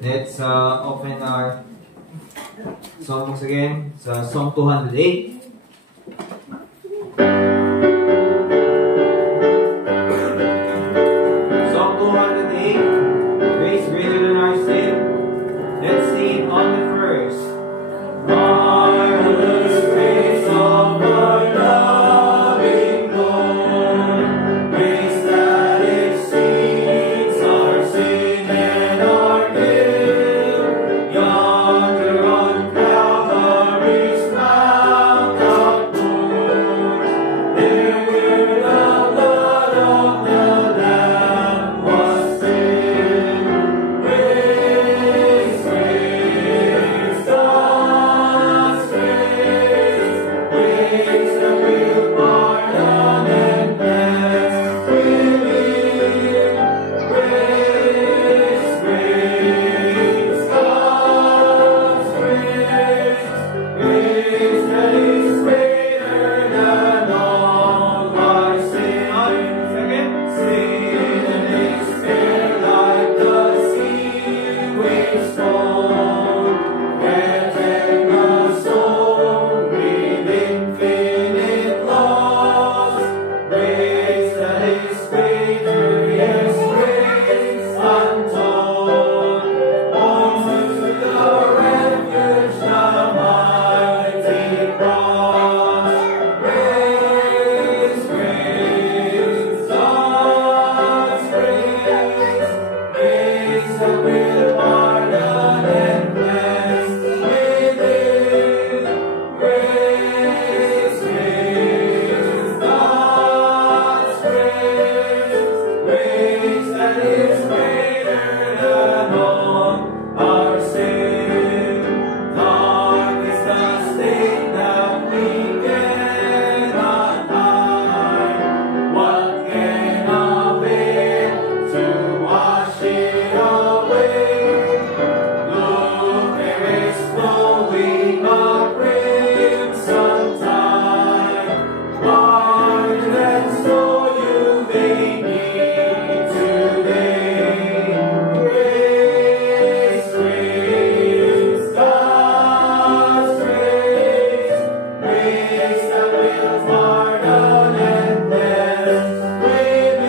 Let's open our songs again. Song 208. Song 208. Grace greater than our sin. Let's sing on the first. Marvelous grace of our loving Lord, grace that exceeds our sin and our guilt. Yonder on Calvary's mount outpoured, there where the blood of the Lamb was shed. Grace, grace, God's grace, grace that will pardon and bless. Grace, grace, God's grace, grace that is greater than all our sin. Sin and despair like the sea waves fall, wherever the soul with infinite loss. Grace that is greater, yes, grace untold. Only to the refuge, the mighty cross. Grace, grace, God's grace, grace that will pardon and bless within. Grace, grace, God's grace, grace that is greater than all our sin. Darkness the stain that we cannot hide. What can avail to wash it away? Look, there is flowing a crimson tide. Pardon and snow you may need today. Grace, grace, God's grace, grace that will pardon and bless within.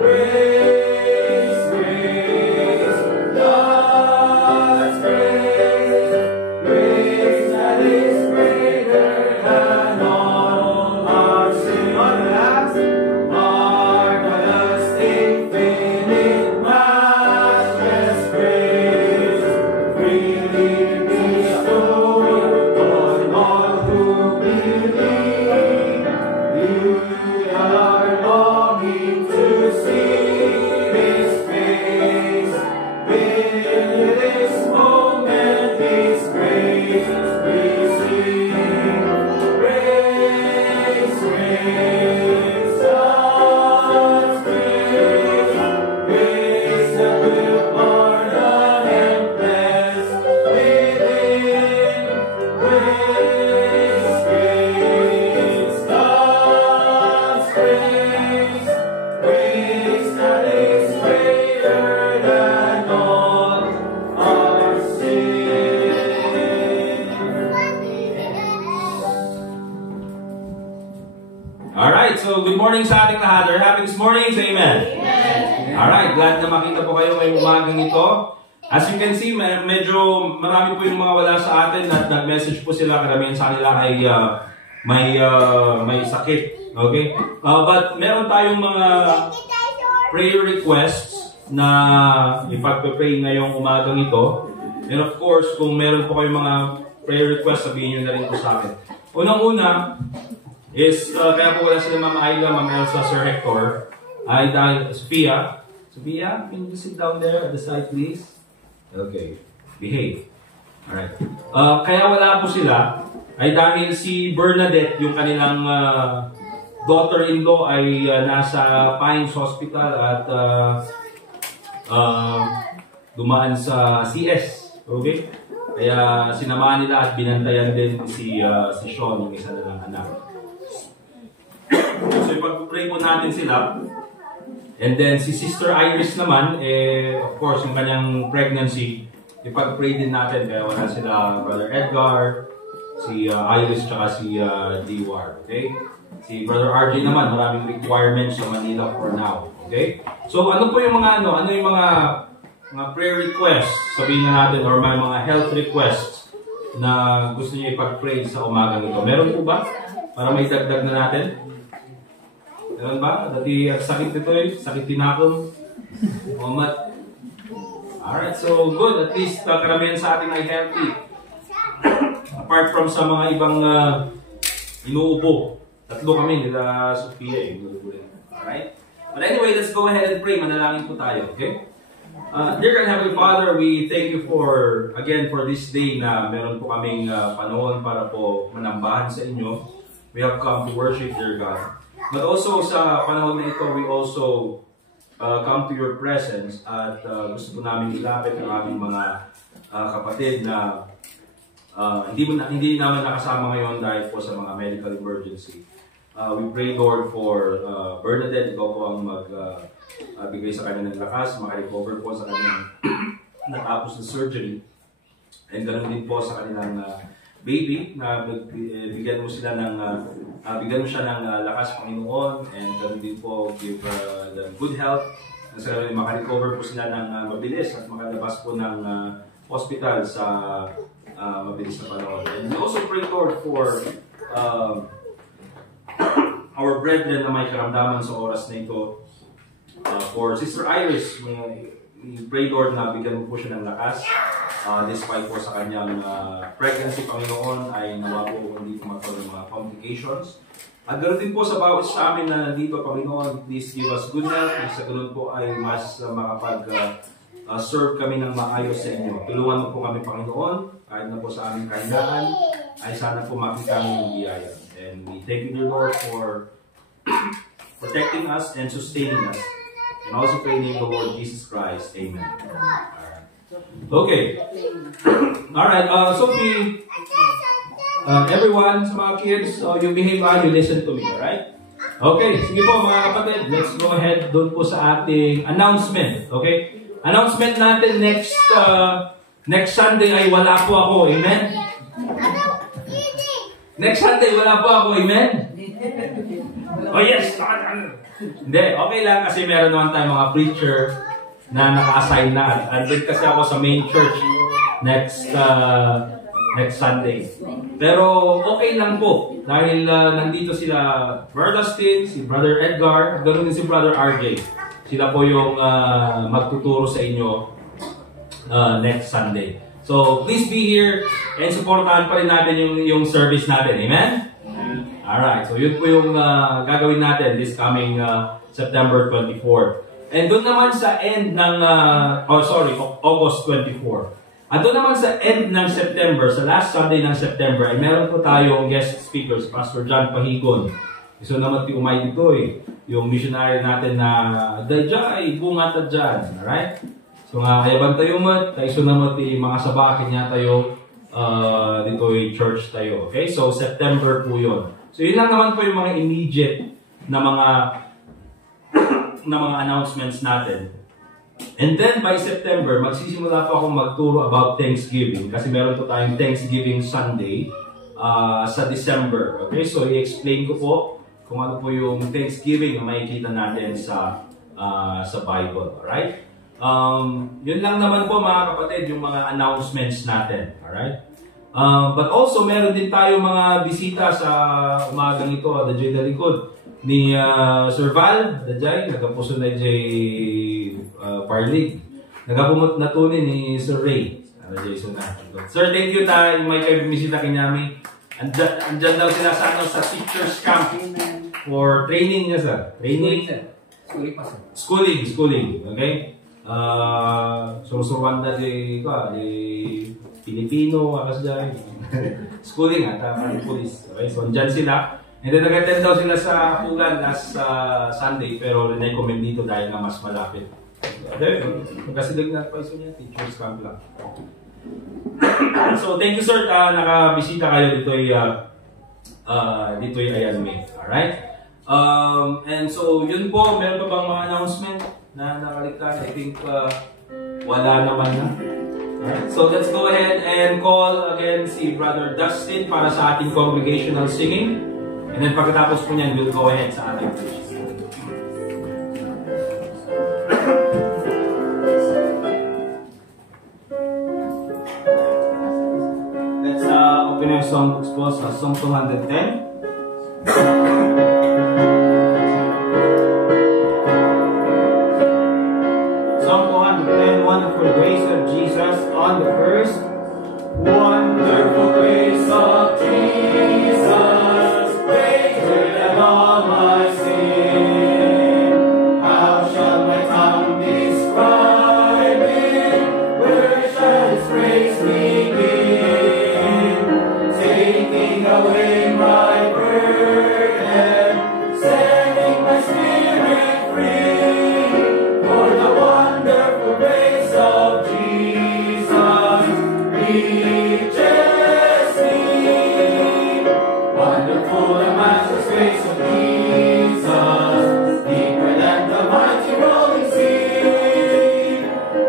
Grace, grace, God's grace, grace that is greater than all our sin. Marvelous, infinite, matchless grace, freely bestowed on all who believe. You are longing to see His face. In this moment, His grace receive. Grace, grace, God's grace, grace that will pardon and bless within. Grace, grace, God's grace, grace that is greater than all our sin. Alright, so good morning sa ating lahat. Are you happy this morning? Say amen. Alright, glad na makita po kayo ngayong umagang ito. As you can see, medyo marami po yung mga wala sa atin at nag-message po sila. Karamihan sa kanila ay may sakit. Okay? But meron tayong mga prayer requests na ipagpe-pray ngayong umagang ito. And of course, kung meron po kayong mga prayer requests, sabihin nyo na rin po sa akin. Unang-una is, kaya po wala sila Ma'am Ayla, Ma'am Elsa, Sir Hector, ay dahil, Sophia, can you sit down there at the side, please? Okay. Behave. Alright. Kaya wala po sila, ay dahil si Bernadette, yung kanilang daughter-in-law ay nasa Pines Hospital at dumaan sa CS. Okay? Kaya sinamahan nila at binantayan din si Sean, yung isa nilang anak. So ipag-pray po natin sila. And then si Sister Iris naman, of course, yung kanyang pregnancy, ipag-pray din natin. Kaya wala sila Brother Edgar, si Iris, tsaka si D-War. Okay? Si Brother RJ naman, maraming requirements sa Manila for now. Okay? So ano po yung mga ano yung mga prayer requests, sabihin na natin, or may mga health requests na gusto niyo ipag-pray sa umaga nito. Meron po ba? Para may dagdag na natin? Meron ba? Dati sakit nito sakit tinapon. Muhammad. Alright, so good. At least karamihan sa atin ay healthy. Apart from sa mga ibang inuubo. Tatlo kami nila Sophia. Alright? But anyway, let's go ahead and pray. Manalangin po tayo, okay? Dear God, Heavenly Father, we thank you for this day na meron po kaming panahon para po manambahan sa inyo. We have come to worship, dear God. But also sa panahon na ito, we also come to your presence at gusto po namin ilapit ang aming mga kapatid na hindi naman nakasama ngayon dahil po sa mga medical emergency. We pray, Lord, for Bernadette. Ikaw po ang magbigay sa kanya ng lakas, makarecover po sa kanyang natapos na surgery. And ganoon din po sa kanilang baby na bigyan mo siya ng lakas, Panginoon, and ganoon din po give them good health. And sa kanilang makarecover po sila ng mabilis at makalabas po ng hospital sa mabilis na panahon. And we also pray, Lord, for our brethren na may karamdaman sa oras na ito. For Sister Iris, we pray, Lord, na bigyan mo po siya ng lakas. Despite po sa kanyang pregnancy, Panginoon, ay nawa po hindi po magkaroon ng mga complications. At ganoon din po sa bawat sa amin na nandito, Panginoon, please give us good health. At sa ganoon po ay mas makapag-serve kami ng maayos sa inyo. Tulungan mo po kami, Panginoon, kahit na po sa aming kahinaan, ay sana po makita ang biyaya. And we thank you, dear Lord, for protecting us and sustaining us. And also pray in the name of the Lord Jesus Christ. Amen. Alright. Okay. Alright, Sophie, everyone, sa mga kids, you behave and you listen to me, alright? Okay, sige po mga kapatid, let's go ahead doon po sa ating announcement, okay? Announcement natin next Sunday ay wala po ako, amen? Next Sunday, wala po ako, amen? Oh yes! Hindi, okay lang kasi meron naman tayong mga preacher na naka-assign na. Andun kasi ako sa main church next Sunday. Pero okay lang po dahil nandito sila Brother Dustin, si Brother Edgar, ganoon din si Brother RJ. Sila po yung magtuturo sa inyo next Sunday. So please be here and supportahan pa rin natin yung service natin. Amen? Alright, so yun po yung gagawin natin this coming September 24. And doon naman sa end ng, August 24. At doon naman sa end ng September, sa last Sunday ng September, ay meron po tayong guest speakers, Pastor John Pahigon. So naman ti umay dito yung missionary natin na dayjay, bunga ta dyan. Alright? So nga, ayaban tayo mat, tayo naman ti mga sabakin niya tayo, dito church tayo. Okay? So September po yun. So yun lang naman po yung mga immediate na mga announcements natin. And then by September, magsisimula po akong magturo about Thanksgiving kasi meron po tayong Thanksgiving Sunday sa December. Okay? So i-explain ko po kung ano po yung Thanksgiving na makikita natin sa Bible. Alright? Yun lang naman po mga kapatid yung mga announcements natin. Alright? But also, meron din tayo mga bisita sa umagang ito, Dajay Dalikod, ni Sir Val, Dajay, nagapuso na Dajay Parlig. Nagapumot na tunin ni Sir Ray. Sir, thank you tayo, may kayo bisita kinyami. Andyan daw sila sa teacher's camp for training niya, sir. Training? Schooling. Okay? Surusuruan na di Pilipino, akas dyan. Schooling at police. Okay, so dyan sila. And then nag-attend daw sila sa Pugan last Sunday, pero rin-recommend dito dahil nga mas malapit. Okay, kasi na pa niya, teachers camp lang. So thank you sir, nakabisita kayo dito'y Ayan May. Alright? And so yun po, meron pa bang mga announcement na nakaligtaan? I think wala naman na. Alright, so let's go ahead and call again si Brother Dustin para sa ating congregational singing. And then pagkatapos po niyan, we'll go ahead sa ating preaching. Let's open our songbooks po sa Song 210. Song 210, Wonderful Grace of Jesus on the first. Wonderful grace of Jesus, greater than all my sin. How shall my tongue describe it? Where shall its praise begin? Taking away my burden, setting my spirit free. For the wonderful grace of Jesus reaches me. Wonderful and matchless grace of Jesus, deeper than the mighty rolling sea.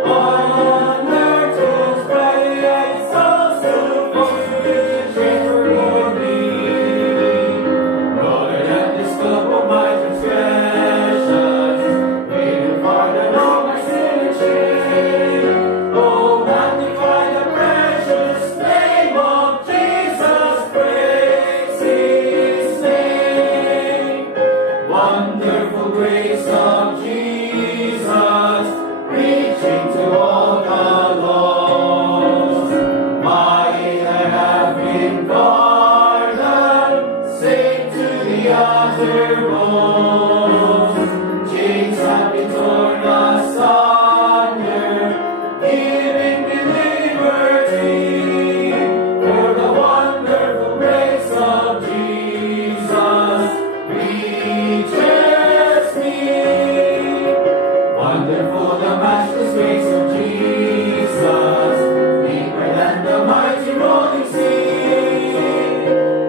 On earth rules bright, so sufficient for me. Broader than the scope of my transgressions, greater far than all my sin and shame. Oh, magnify the precious name of Jesus, praise His name. Wonderful grace of Jesus, reaching to all the lost. My I have been pardoned, saved to the uttermost. Chains have been torn asunder, giving me liberty. For the wonderful grace of Jesus reaches me. Wonderful the matchless grace of Jesus, deeper than the mighty rolling sea.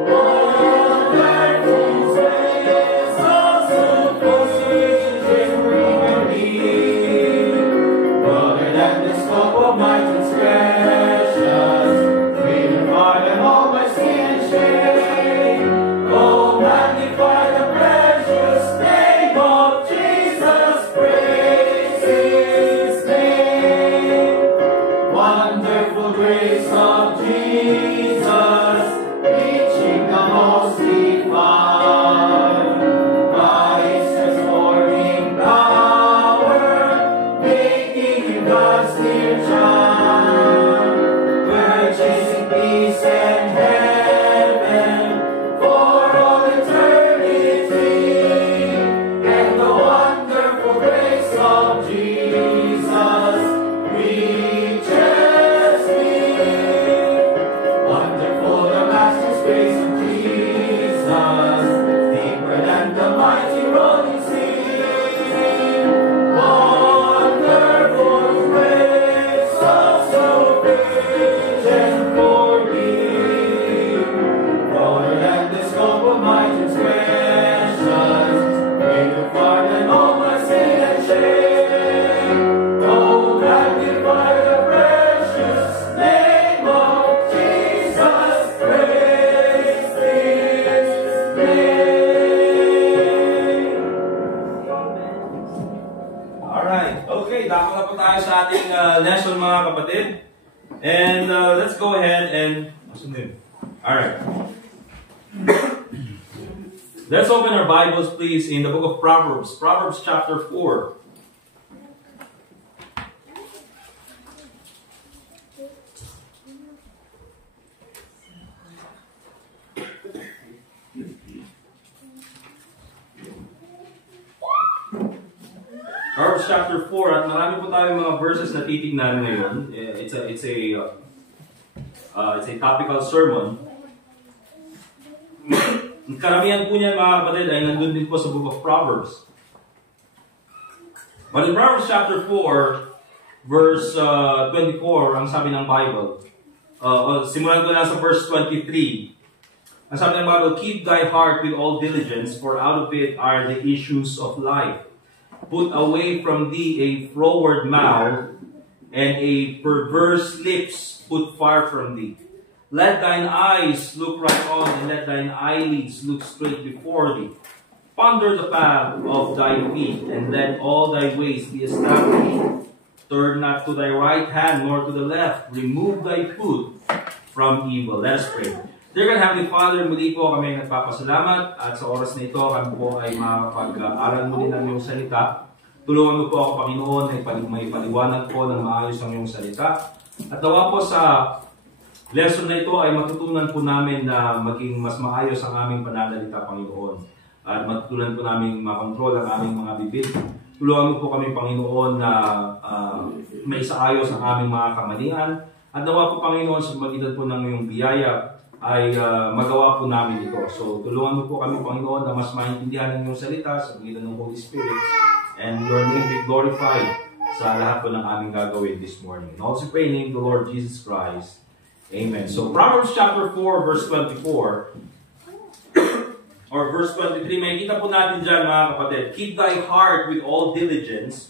Wonderful grace, so sufficient for me. Broader than the scope of my transgressions, greater far than all my sin and shame. Oh, magnify the precious name of Jesus, praise His name. Wonderful grace of Jesus, reaching the most defied. By His transforming power, making Him God's dear child, purchasing peace and heaven for all eternity. And the wonderful grace of Jesus reaches me. Wonderful the matchless grace of Jesus, deeper than the mighty rolling sea. Wonderful grace, so sufficient for me. Broader than the scope of my transgressions, greater far than all my sin and shame. Oh, magnify the precious name of Jesus, praise His name. Alright, okay, dapat na po tayo sa ating lesson mga kapatid. And let's go ahead and alright. Let's open our Bibles please in the book of Proverbs, Proverbs chapter 4. Proverbs chapter 4 at marami po tayong mga verses na titignan ngayon. It's a topical sermon. karamihan po niyan mga kapatid ay nandun din po sa book of Proverbs. But in Proverbs chapter 4, verse 24, ang sabi ng Bible, simulan ko na sa verse 23. Ang sabi ng Bible, keep thy heart with all diligence, for out of it are the issues of life. Put away from thee a froward mouth, and a perverse lips put far from thee. Let thine eyes look right on, and let thine eyelids look straight before thee. Ponder the path of thy feet, and let all thy ways be established. Turn not to thy right hand, nor to the left. Remove thy foot from evil. Let us pray. Dear God, Heavenly Father, muli po kami nagpapasalamat at sa oras na ito, kami po ay makapag-aral muli ng iyong salita. Tulungan mo po ako, Panginoon, ay may paliwanag po ng maayos ang iyong salita. At nawa po sa lesson na ito ay matutunan po namin na maging mas maayos ang aming pananalita, Panginoon. At matutunan po namin makontrol ang aming mga bibig. Tulungan mo po kami, Panginoon, na may isaayos ang aming mga kamalian. At nawa po, Panginoon, sa magitan po ng iyong biyaya, ay magawa po namin ito. So, tulungan mo po kami, Panginoon, na mas maintindihan ng iyong salita sa pagitan ng Holy Spirit. And your name be glorified sa lahat po ng aming gagawin this morning. And also pray in the name of the Lord Jesus Christ. Amen. So, Proverbs chapter 4, verse 24, or verse 23, may kita po natin dyan, mga kapatid. Keep thy heart with all diligence,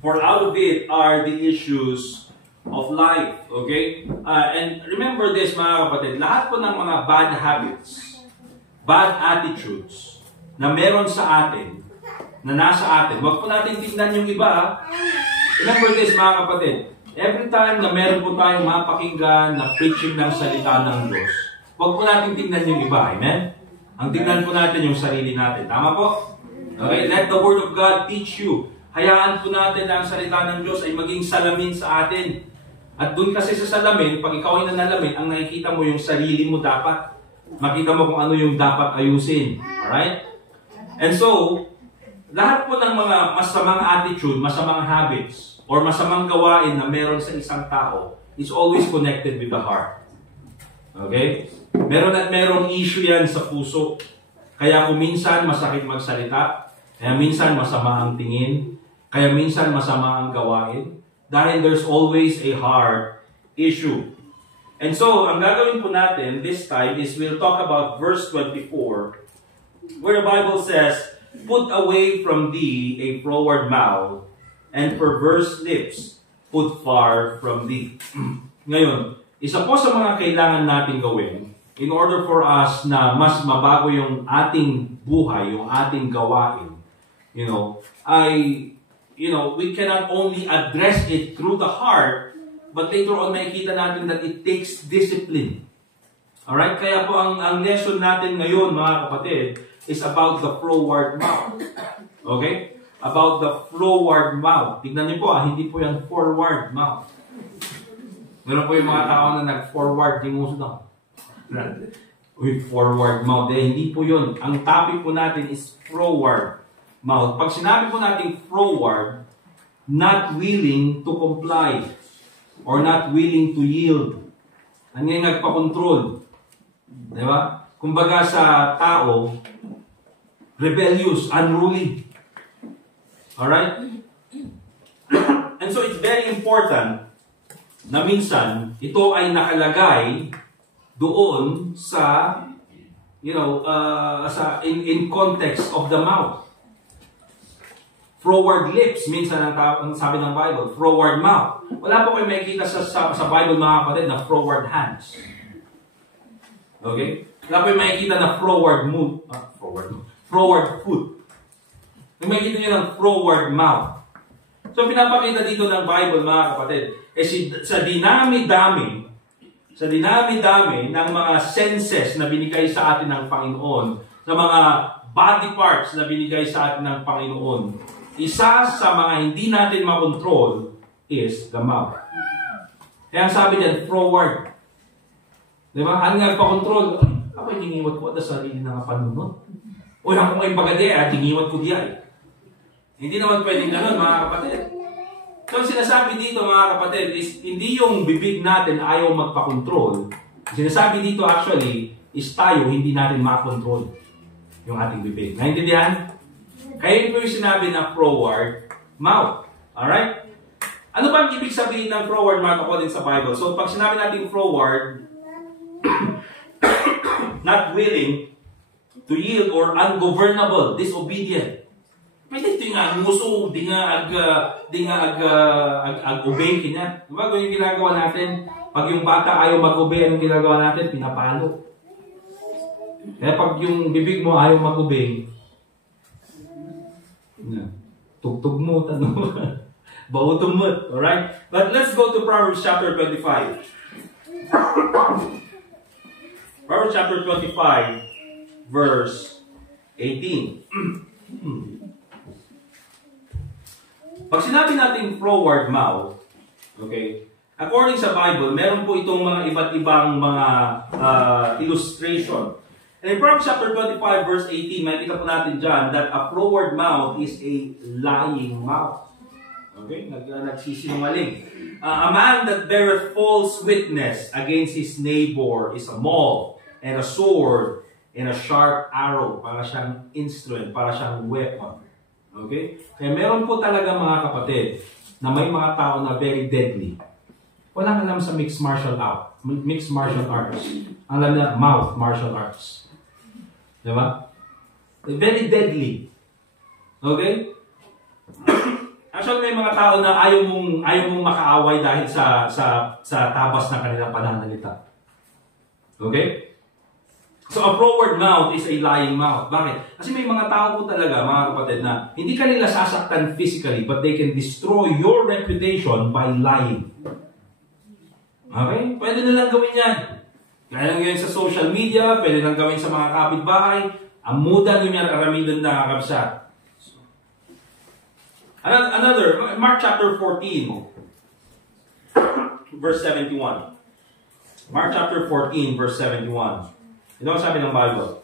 for out of it are the issues of life. Okay? And remember this, mga kapatid, lahat po ng mga bad habits, bad attitudes, na meron sa atin, na nasa atin, wag po natin tingnan yung iba. Remember this, mga kapatid, every time na meron po tayong mapakinggan na preaching ng salita ng Diyos, wag po natin tingnan yung iba. Amen? Ang tingnan po natin yung sarili natin. Tama po? Okay? Let the Word of God teach you. Hayaan po natin na ang salita ng Diyos ay maging salamin sa atin. At doon kasi sa salamin, pag ikaw ay nanalamin, ang nakikita mo yung sarili mo dapat. Makita mo kung ano yung dapat ayusin. Alright? And so, lahat po ng mga masamang attitude, masamang habits, or masamang gawain na meron sa isang tao is always connected with the heart. Okay? Meron at merong issue yan sa puso. Kaya kung minsan masakit magsalita, kaya minsan masama ang tingin, kaya minsan masama ang gawain, dahil there's always a heart issue. And so, ang gagawin po natin this time is we'll talk about verse 24, where the Bible says, put away from thee a froward mouth, and perverse lips put far from thee. Ngayon, isa po sa mga kailangan natin gawin in order for us na mas mabago yung ating buhay, yung ating gawain, we cannot only address it through the heart, but later on makikita natin that it takes discipline. Alright? Kaya po ang lesson natin ngayon, mga kapatid, is about the froward mouth. Okay? About the froward mouth. Tignan niyo po, hindi po yan forward mouth. Meron po yung mga tao na nag-forward yung uso daw. With forward mouth. Hindi po yun. Ang topic po natin is froward mouth. Pag sinabi po natin froward, not willing to comply or not willing to yield. Ano yung nagpakontrol? Di ba? Kumbaga sa tao, rebellious, unruly. Alright? And so it's very important na minsan ito ay nakalagay doon sa in context of the mouth. Froward lips, minsan ang sabi ng Bible, froward mouth. Wala po kayo makikita sa Bible, mga kapatid, na froward hands. Okay? Wala po kayo makikita na froward foot. Yung makikita nyo ng froward mouth. So, pinapakita dito ng Bible, mga kapatid, sa dinami-dami ng mga senses na binigay sa atin ng Panginoon, sa mga body parts na binigay sa atin ng Panginoon, isa sa mga hindi natin makontrol is the mouth. Kaya ang sabi niyan, froward. Di ba? Ano nga pa-control? Ako hiniwat ko at sarili na panunod. O yung kung may bagade, hiniwat ko diya. Hindi naman pwedeng ganun, mga kapatid. So, ang sinasabi dito, mga kapatid, is hindi yung bibig natin ayaw magpa-control. Sinasabi dito actually, is tayo hindi natin makontrol yung ating bibig. Naintindihan? Kaya ito yung sinabi na froward mouth. Alright? Ano ba ang ibig sabihin ng froward mouth according sa Bible? So pag sinabi natin froward, not willing to yield or ungovernable, disobedient. Pwede ito nga nguso, di nga ag-obey kanya. Diba kung yung ginagawa natin, pag yung bata ayaw mag-obey, anong ginagawa natin? Pinapalo. Kaya pag yung bibig mo ayaw mag-obey, tugtog mo, bautom mo. Alright? But let's go to Proverbs chapter 25. Proverbs chapter 25, verse 18. Pag sinabi natin froward mouth, okay, according sa Bible, meron po itong mga iba't ibang mga illustration. And in Proverbs chapter 25, verse 18, makikita po natin dyan that a froward mouth is a lying mouth. Okay, nagsisinungaling. A man that beareth false witness against his neighbor is a maul, and a sword, and a sharp arrow. Para siyang instrument, para siyang weapon. Okay? Kaya meron po talaga mga kapatid na may mga tao na very deadly. Walang alam sa mixed martial arts. Ang alam na mouth martial arts. Diba? Very deadly. Okay? Actually, may mga tao na ayaw mong makaaway dahil sa tabas ng kanilang pananalita. Okay? So, a froward mouth is a lying mouth. Bakit? Kasi may mga tao po talaga, mga kapatid, na hindi kanila sasaktan physically, but they can destroy your reputation by lying. Okay? Pwede nilang gawin yan. Kaya lang gawin sa social media, pwede nilang gawin sa mga kapitbahay. Amudan yung yan, aramidon na kakabsat. Another, Mark chapter 14, verse 71. Mark chapter 14, verse 71. Ito ang sabi ng Bible.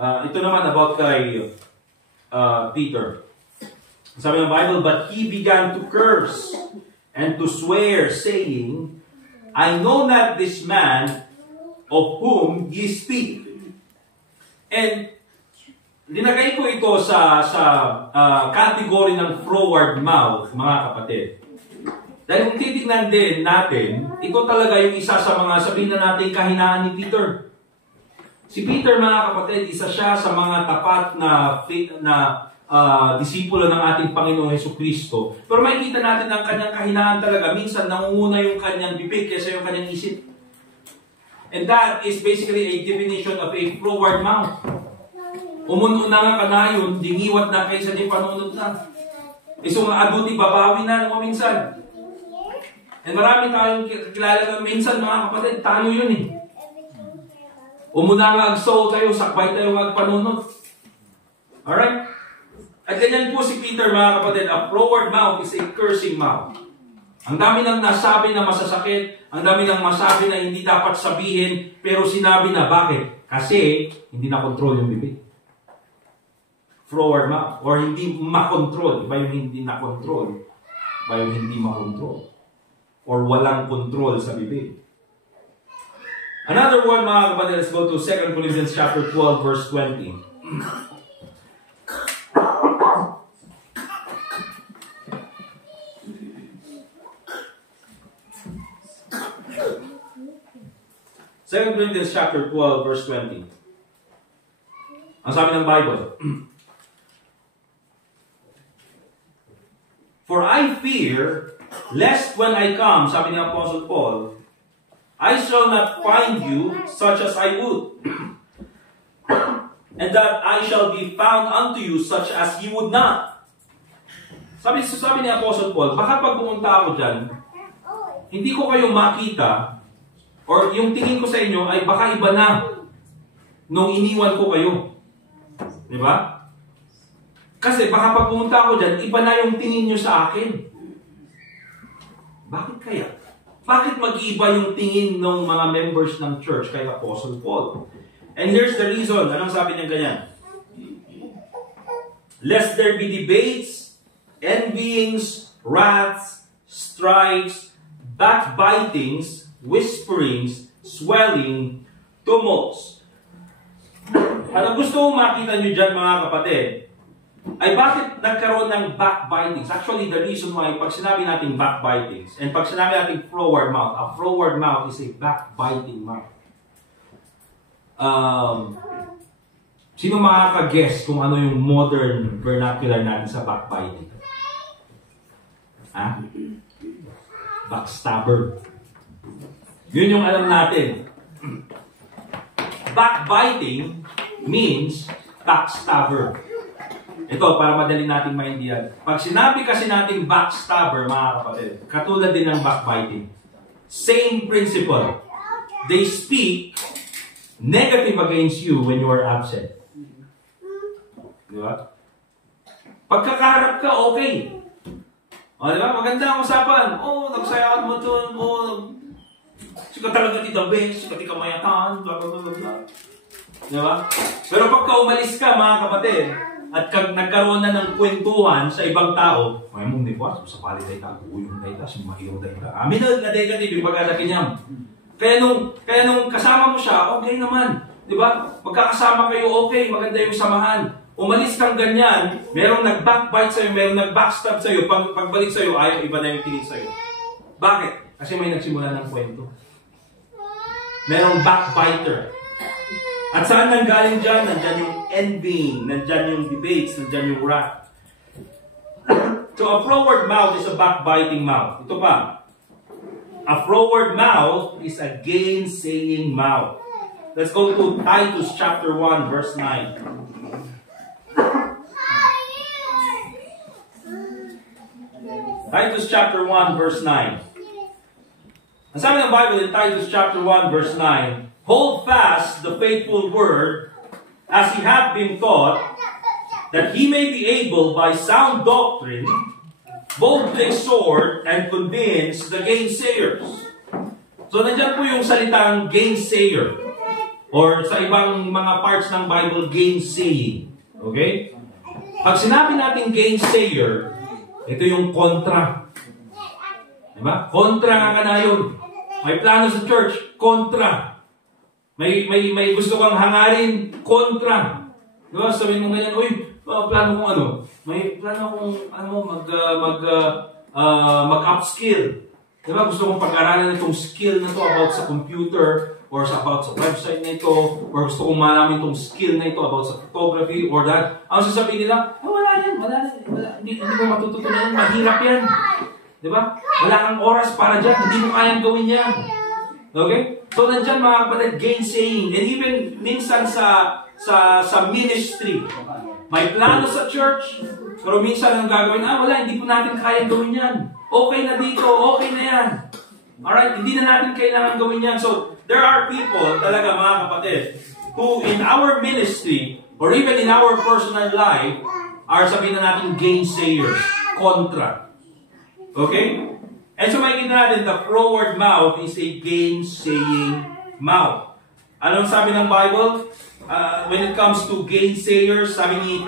Ito naman about kay Peter. Sabi ng Bible, but he began to curse and to swear, saying, I know not this man of whom ye speak. And linagay ko ito sa category ng froward mouth, mga kapatid. Dahil kung titignan din natin, ito talaga yung isa sa mga sabihin na natin kahinaan ni Peter. Si Peter, mga kapatid, isa siya sa mga tapat na disipulo ng ating Panginoong Hesukristo. Pero makikita natin ang kanyang kahinaan talaga. Minsan, nangunguna yung kanyang bibig kaysa yung kanyang isip. And that is basically a definition of a froward mouth. Umuno na nga kanayon, dingiwat na kaysa di panunod na. Iso nga aduti, babawi na naman minsan. And marami tayong kilala na minsan, mga kapatid, tayo yun eh. Umuna nga agso tayo, sakbay tayo magpanunod. Alright? At ganyan po si Peter, mga kapatid. A froward mouth is a cursing mouth. Ang dami nang nasabi na masasakit, ang dami nang masabi na hindi dapat sabihin, pero sinabi na bakit? Kasi hindi na-control yung bibig. Froward mouth. Or hindi makontrol. Iba yung hindi na-control. Iba yung hindi makontrol. Or walang control sa bibig. Another one, mga kapatid, let's go to 2 Corinthians chapter 12, verse 20. Second Corinthians chapter 12, verse 20. Ang sabi ng Bible, for I fear, lest when I come, sabi ni Apostle Paul, I shall not find you such as I would, and that I shall be found unto you such as ye would not. Sabi ni Apostle Paul, baka pag pumunta ako dyan, hindi ko kayo makita, or yung tingin ko sa inyo ay baka iba na nung iniwan ko kayo. Di ba? Kasi baka pag pumunta ako dyan, iba na yung tingin nyo sa akin. Bakit kaya? Bakit mag-iba yung tingin ng mga members ng church kay Apostle Paul? And here's the reason. Anong sabi niya ganyan? Lest there be debates, envyings, wraths, strifes, backbitings, whisperings, swelling, tumults, At ang gusto kong makita nyo dyan mga kapatid, ay bakit nagkaroon ng backbitings. Actually, the reason why, pag sinabi natin backbitings, and pag sinabi natin froward mouth, a froward mouth is a backbiting mouth. Sino makaka-guess kung ano yung modern vernacular natin sa backbiting? Ha? Backstabber. Yun yung alam natin. Backbiting means backstabber. Ito, para madali natin maintindihan. Pag sinabi kasi natin backstabber, mga kapatid, katulad din ng backbiting. Same principle. They speak negative against you when you are absent. Di ba? Pagkakaharap ka, okay. O, di ba? Maganda ang usapan. Oh, nagsayakan mo ito. Oh, sika talaga ti the best. Sika ti kamayatan. Blah, blah, blah, blah. Di ba? Pero pagka umalis ka, mga kapatid, at nagkaroon na ng kwentuhan sa ibang tao, may mong nikuha, sa pali tayo tayo, uyong tayo tayo, sumakiyaw tayo tayo. Amin na day ka din, pagkalakin niya. Kaya nung kasama mo siya, okay naman. Di ba? Magkakasama kayo, okay, maganda yung samahan. Umalis kang ganyan, merong nag-backbite sa'yo, merong nag-backstab sa'yo, pagbalik sa'yo, ayaw, iba na yung tingin sa'yo. Bakit? Kasi may nagsimula ng kwento. Merong backbiter. At saan nanggaling dyan? Nandyan yung envying, nandyan yung debates, nandyan yung wrath. So a froward mouth is a backbiting mouth. Ito pa. A froward mouth is a gainsaying mouth. Let's go to Titus chapter 1 verse 9. Titus chapter 1 verse 9. Ang sabi ng Bible in Titus chapter 1 verse 9, hold fast the faithful word as ye have been taught, that he may be able by sound doctrine both to exhort and convince the gainsayers. So nandyan po yung salitang gainsayer, or sa ibang mga parts ng Bible, gainsaying. Okay? Pag sinabi natin gainsayers, ito yung kontra. Diba? Kontra nga ka na yun. May plano sa church, kontra. May gusto kang hangarin, kontra. Diba? Sabihin mo ganyan, uy, plano kong ano? May plano kong mag-upskill. Diba? Gusto kong pag-aralan itong skill na to about sa computer, or about sa website na ito, or gusto kong malaman itong skill na ito about sa photography, or that. Ang sasabihin nila, wala yan, hindi mo matututunan yan, mahirap yan. Diba? Wala kang oras para dyan, hindi mo kayang gawin yan. Okay? So, nandyan mga kapatid, gainsaying. And even minsan sa ministry, may plano sa church, pero minsan ang gagawin, wala, hindi po natin kayang gawin yan. Okay na dito, okay na yan. Alright? Hindi na natin kailangan gawin yan. So, there are people, talaga mga kapatid, who in our ministry, or even in our personal life, are sabihin na natin gainsayers, kontra. Okay? And so makikita natin, the froward mouth is a gainsaying mouth. Anong sabi ng Bible? When it comes to gainsayers, sabi ni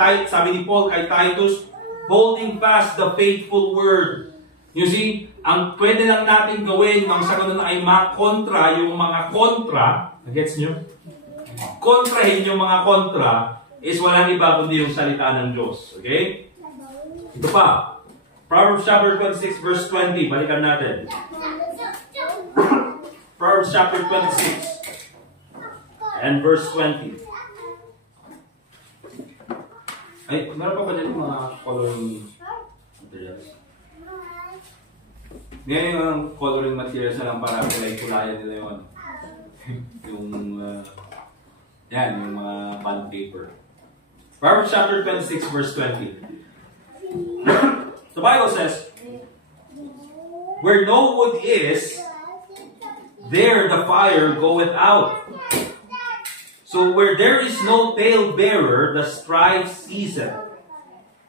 Paul kay Titus, holding fast the faithful word. You see, ang pwede lang natin gawin nang sa ganun ay makontra yung mga kontra. Gets nyo? Kontrahin yung mga kontra is walang iba kundi yung salita ng Diyos. Okay? Ito pa. Proverbs chapter 26 verse 20. Balikan natin. Proverbs chapter 26 and verse 20. Ay, meron pa ba dyan mga coloring materials? Ngayon yung coloring materials na lang para kulay-kulayan nila yun. Yan, yung mga bond paper. Proverbs chapter 26 verse 20. The Bible says, where no wood is, there the fire goeth out. So where there is no talebearer, the strife ceaseth.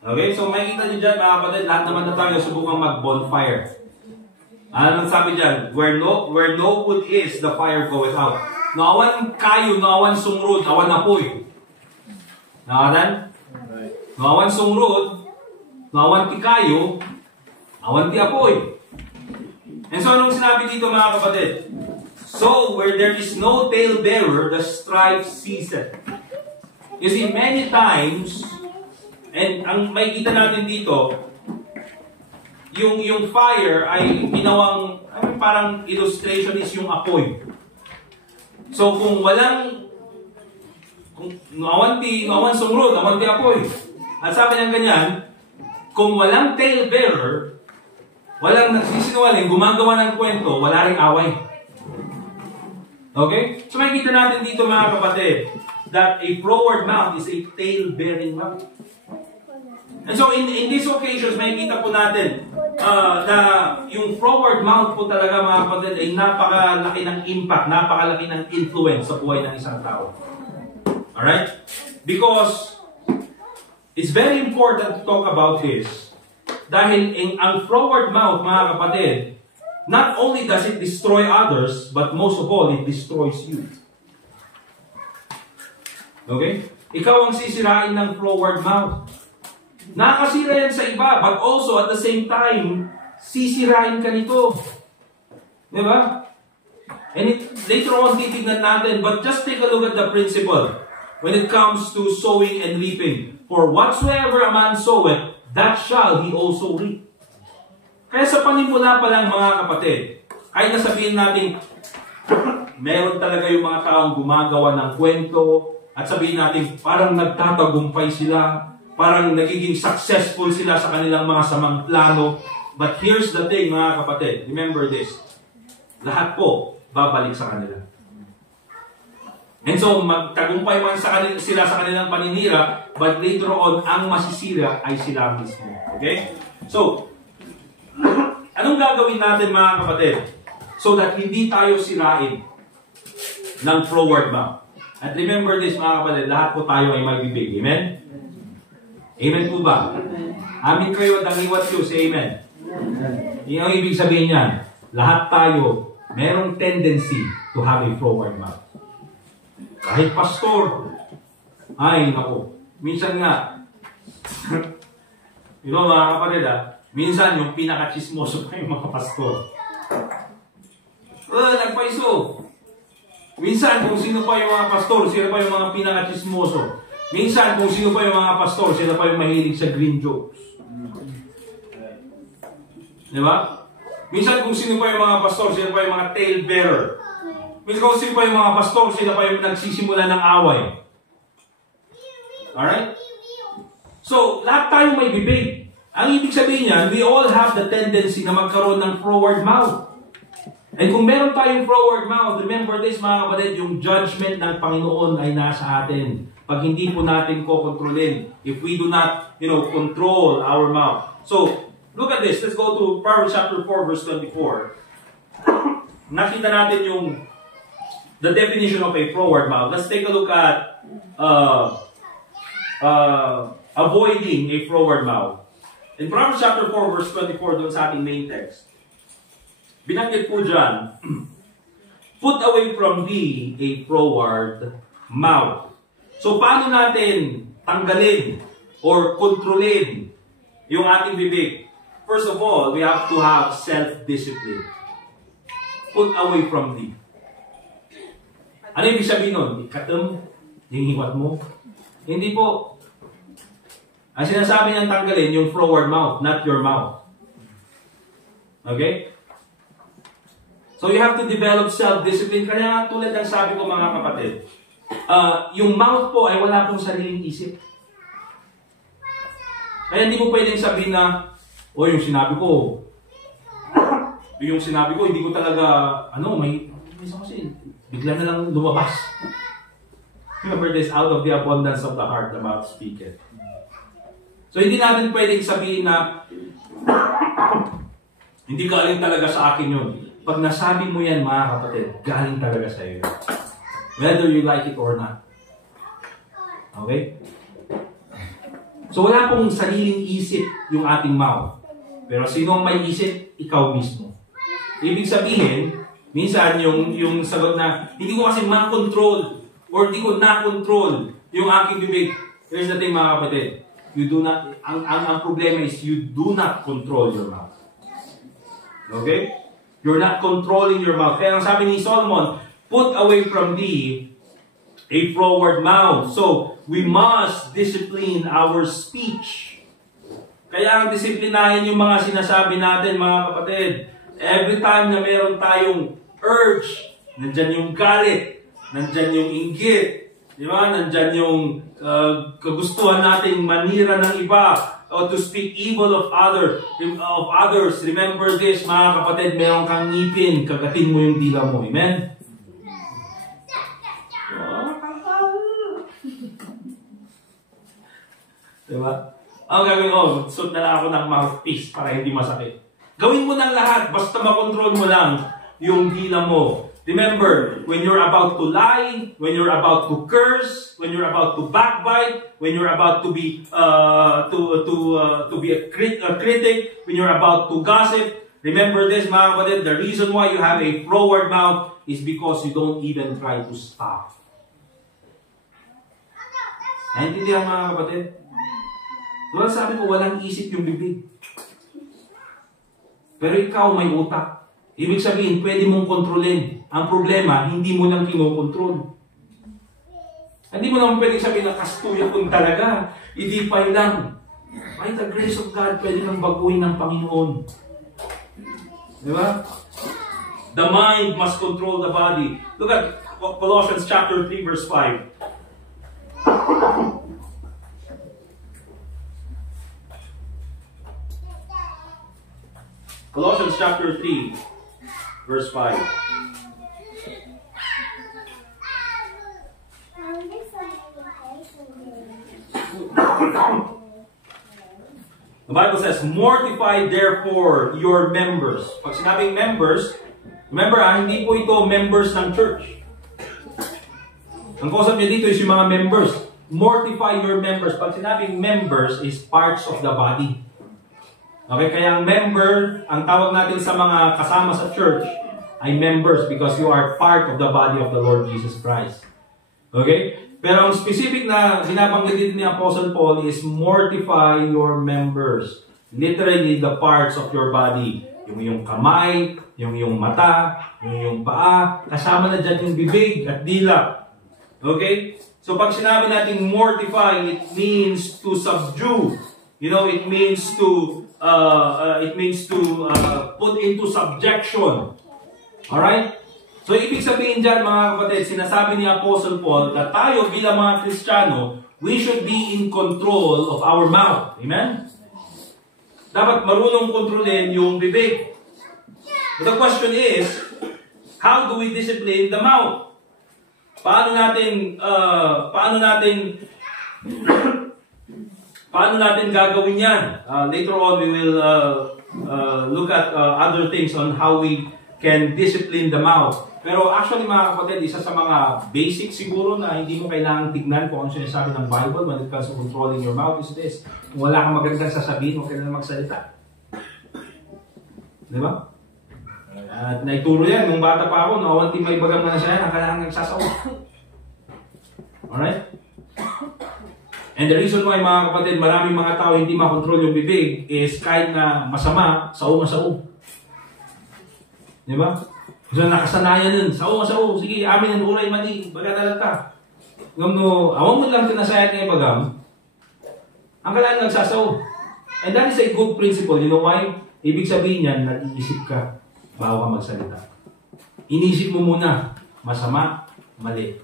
Okay, so makikita nyo dyan mga kapatid, lahat naman na tayo subukang mag-bonfire. Ano sabi dyan? Where no wood is, the fire goeth out. Naawan kayo, naawan sungrod, awan apoy. Naawan? Naawan sungrod, naawan ti kayo, awan ti apoy. And so anong sinabi dito mga kapatid? So, where there is no talebearer, the strife ceaseth. You see, many times, and ang makikita natin dito, yung fire ay ginawang, parang illustration is yung apoy. So kung awan sumrod, awan ti apoy. At sabi ng ganyan, kung walang talebearer, walang nagsisinungaling, gumagawa ng kwento, wala ring away. Okay? So makikita natin dito mga kapatid, that a froward mouth is a tale-bearing mouth. And so in these occasions, makikita po natin na yung froward mouth po talaga mga kapatid ay napakalaki ng impact, napakalaki ng influence sa buhay ng isang tao. Alright? Because it's very important to talk about this. Dahil ang froward mouth, mga kapatid, not only does it destroy others, but most of all, it destroys you. Okay? Ikaw ang sisirain ng froward mouth. Nakakasira yan sa iba, but also at the same time, sisirain ka nito. Diba? And later on, titignan natin, but just take a look at the principle when it comes to sowing and reaping. For whatsoever a man soweth, that shall he also reap. Kaya sa panimula pa lang mga kapatid, kahit nasabihin natin, meron talaga yung mga taong gumagawa ng kwento, at sabihin natin, parang nagtatagumpay sila, parang nagiging successful sila sa kanilang mga samang plano. But here's the thing mga kapatid, remember this, lahat po babalik sa kanila. And so, magtagumpay man sila sa kanilang paninira, but later on, ang masisira ay sila mismo. Okay? So, anong gagawin natin mga kapatid? So that hindi tayo sirain ng froward mouth. At remember this mga kapatid, lahat po tayo ay may bibig. Amen? Amen po ba? Amin kayo at dangiwat ko, say amen. Yung ibig sabihin niyan, lahat tayo merong tendency to have a froward mouth. Kahit pastor, ay nako, minsan nga, mga kapatid minsan yung pinaka-chismoso pa yung mga pastor. Nagpaiso. Minsan kung sino pa yung mga pastor, sila pa yung mga pinaka-chismoso. Minsan kung sino pa yung mga pastor, sila pa yung mahilig sa green jokes. Diba? Minsan kung sino pa yung mga pastor, sila pa yung mga tale-bearer. Minsan kung sino pa yung mga pastor, sila pa yung nagsisimula ng away. Alright? So, lahat tayo may bibig. Ang ibig sabihin niyan, we all have the tendency na magkaroon ng froward mouth. And kung meron tayong froward mouth, remember this mga kapatid, yung judgment ng Panginoon ay nasa atin. Pag hindi po natin kokontrolin, if we do not, control our mouth. So, look at this. Let's go to Proverbs chapter 4, verse 24. Nakita natin the definition of a froward mouth. Let's take a look at avoiding a froward mouth. In Proverbs chapter 4, verse 24, doon sa ating main text, binanggit po dyan, put away from thee a froward mouth. So, paano natin tanggalin or kontrolin yung ating bibig? First of all, we have to have self-discipline. Put away from thee. Ano ibig sabihin nun? Ikatam, yung hiwat mo. Hindi po. Ang sinasabi niyang tanggalin, yung froward mouth, not your mouth. Okay? So you have to develop self-discipline. Kaya nga tulad ng sabi ko mga kapatid, yung mouth po ay wala pong sariling isip. Kaya hindi mo pwedeng sabihin na, yung sinabi ko, hindi ko talaga, may kasi, bigla na lang lumabas. Remember this, out of the abundance of the heart, the mouth speaketh. So hindi natin pwedeng sabihin na, hindi galing talaga sa akin yun. Pag nasabi mo yan mga kapatid, galing talaga sa iyo. Whether you like it or not. Okay? So wala pong sariling isip yung ating mouth. Pero sino ang may isip? Ikaw mismo. Ibig sabihin, minsan yung sagot na, hindi ko kasi ma-control or hindi ko na-control yung aking bibig. Here's the thing mga kapatid. You do not, ang problema is you do not control your mouth. Okay? You're not controlling your mouth. Kaya ang sabi ni Solomon, put away from thee a froward mouth. So, we must discipline our speech. Kaya ang disiplinahin yung mga sinasabi natin, mga kapatid. Every time na meron tayong urge, nandyan yung galit, nandyan yung inggit, di ba? Nandyan yung kagustuhan natin manira ng iba, or to speak evil of others. Remember this, mga kapatid, meron kang ngipin, kagatin mo yung dila mo. Amen? Diba? Ang gagawin ko, suot na lang ako ng mouthpiece para hindi masakit. Gawin mo ng lahat, basta makontrol mo lang yung dila mo. Remember, when you're about to lie, when you're about to curse, when you're about to backbite, when you're about to be a critic, when you're about to gossip, remember this, mga kapatid, the reason why you have a froward mouth is because you don't even try to stop. Naintindihan, mga kapatid? Well, sabi ko, walang isip yung bibig. Pero ikaw may utak. Ibig sabihin, pwede mong kontrolin. Ang problema, hindi mo lang kinokontrol. Hindi mo naman pwede sabihin na kastuya kung talaga. Idipay lang. By the grace of God, pwede kang baguhin ng Panginoon. Di ba? The mind must control the body. Look at Colossians chapter 3, verse 5. Colossians chapter 3, verse 5. The Bible says, mortify therefore your members. Pag sinabing members, remember hindi po ito members ng church. Ang concept niya dito is yung mga members. Mortify your members. Pag sinabing members is parts of the body. Okay, kaya ang member, ang tawag natin sa mga kasama sa church ay members because you are part of the body of the Lord Jesus Christ. Okay? Pero ang specific na binabanggit dito ni Apostle Paul is mortify your members. Literally, the parts of your body. Yung kamay, yung mata, yung paa, kasama na dyan yung bibig at dila. Okay? So pag sinabi natin mortify, it means to subdue. You know, it means to put into subjection. Alright? So, ibig sabihin dyan, mga kapatid, sinasabi ni Apostle Paul na tayo bilang mga Kristiyano, we should be in control of our mouth. Amen? Dapat marunong kontrolin yung bibig. But the question is, how do we discipline the mouth? Paano natin gagawin yan? Later on, we will look at other things on how we can discipline the mouth. Pero actually, mga kapatid, isa sa mga basic siguro na hindi mo kailangang tignan kung ano sinasabi ng Bible when it comes to controlling your mouth is this. Kung wala kang magandang sasabihin, huwag ka na magsalita. Di ba? At naituro yan, nung bata pa ako, nawanti may bagang na siya, ang kailangan nagsasawa. Alright? And the reason why, mga kapatid, maraming mga tao hindi makontrol yung bibig is kahit na masama, saong. Di ba? So, nakasanayan nun. Saong. Sige, amin ang uray mali. Baga talagta. Awang mo lang tinasayat niya bagam. Ang kailangan nagsasaw. And that is a good principle. You know why? Ibig sabihin yan, nag-iisip ka bago ka magsalita. Inisip mo muna. Masama, mali.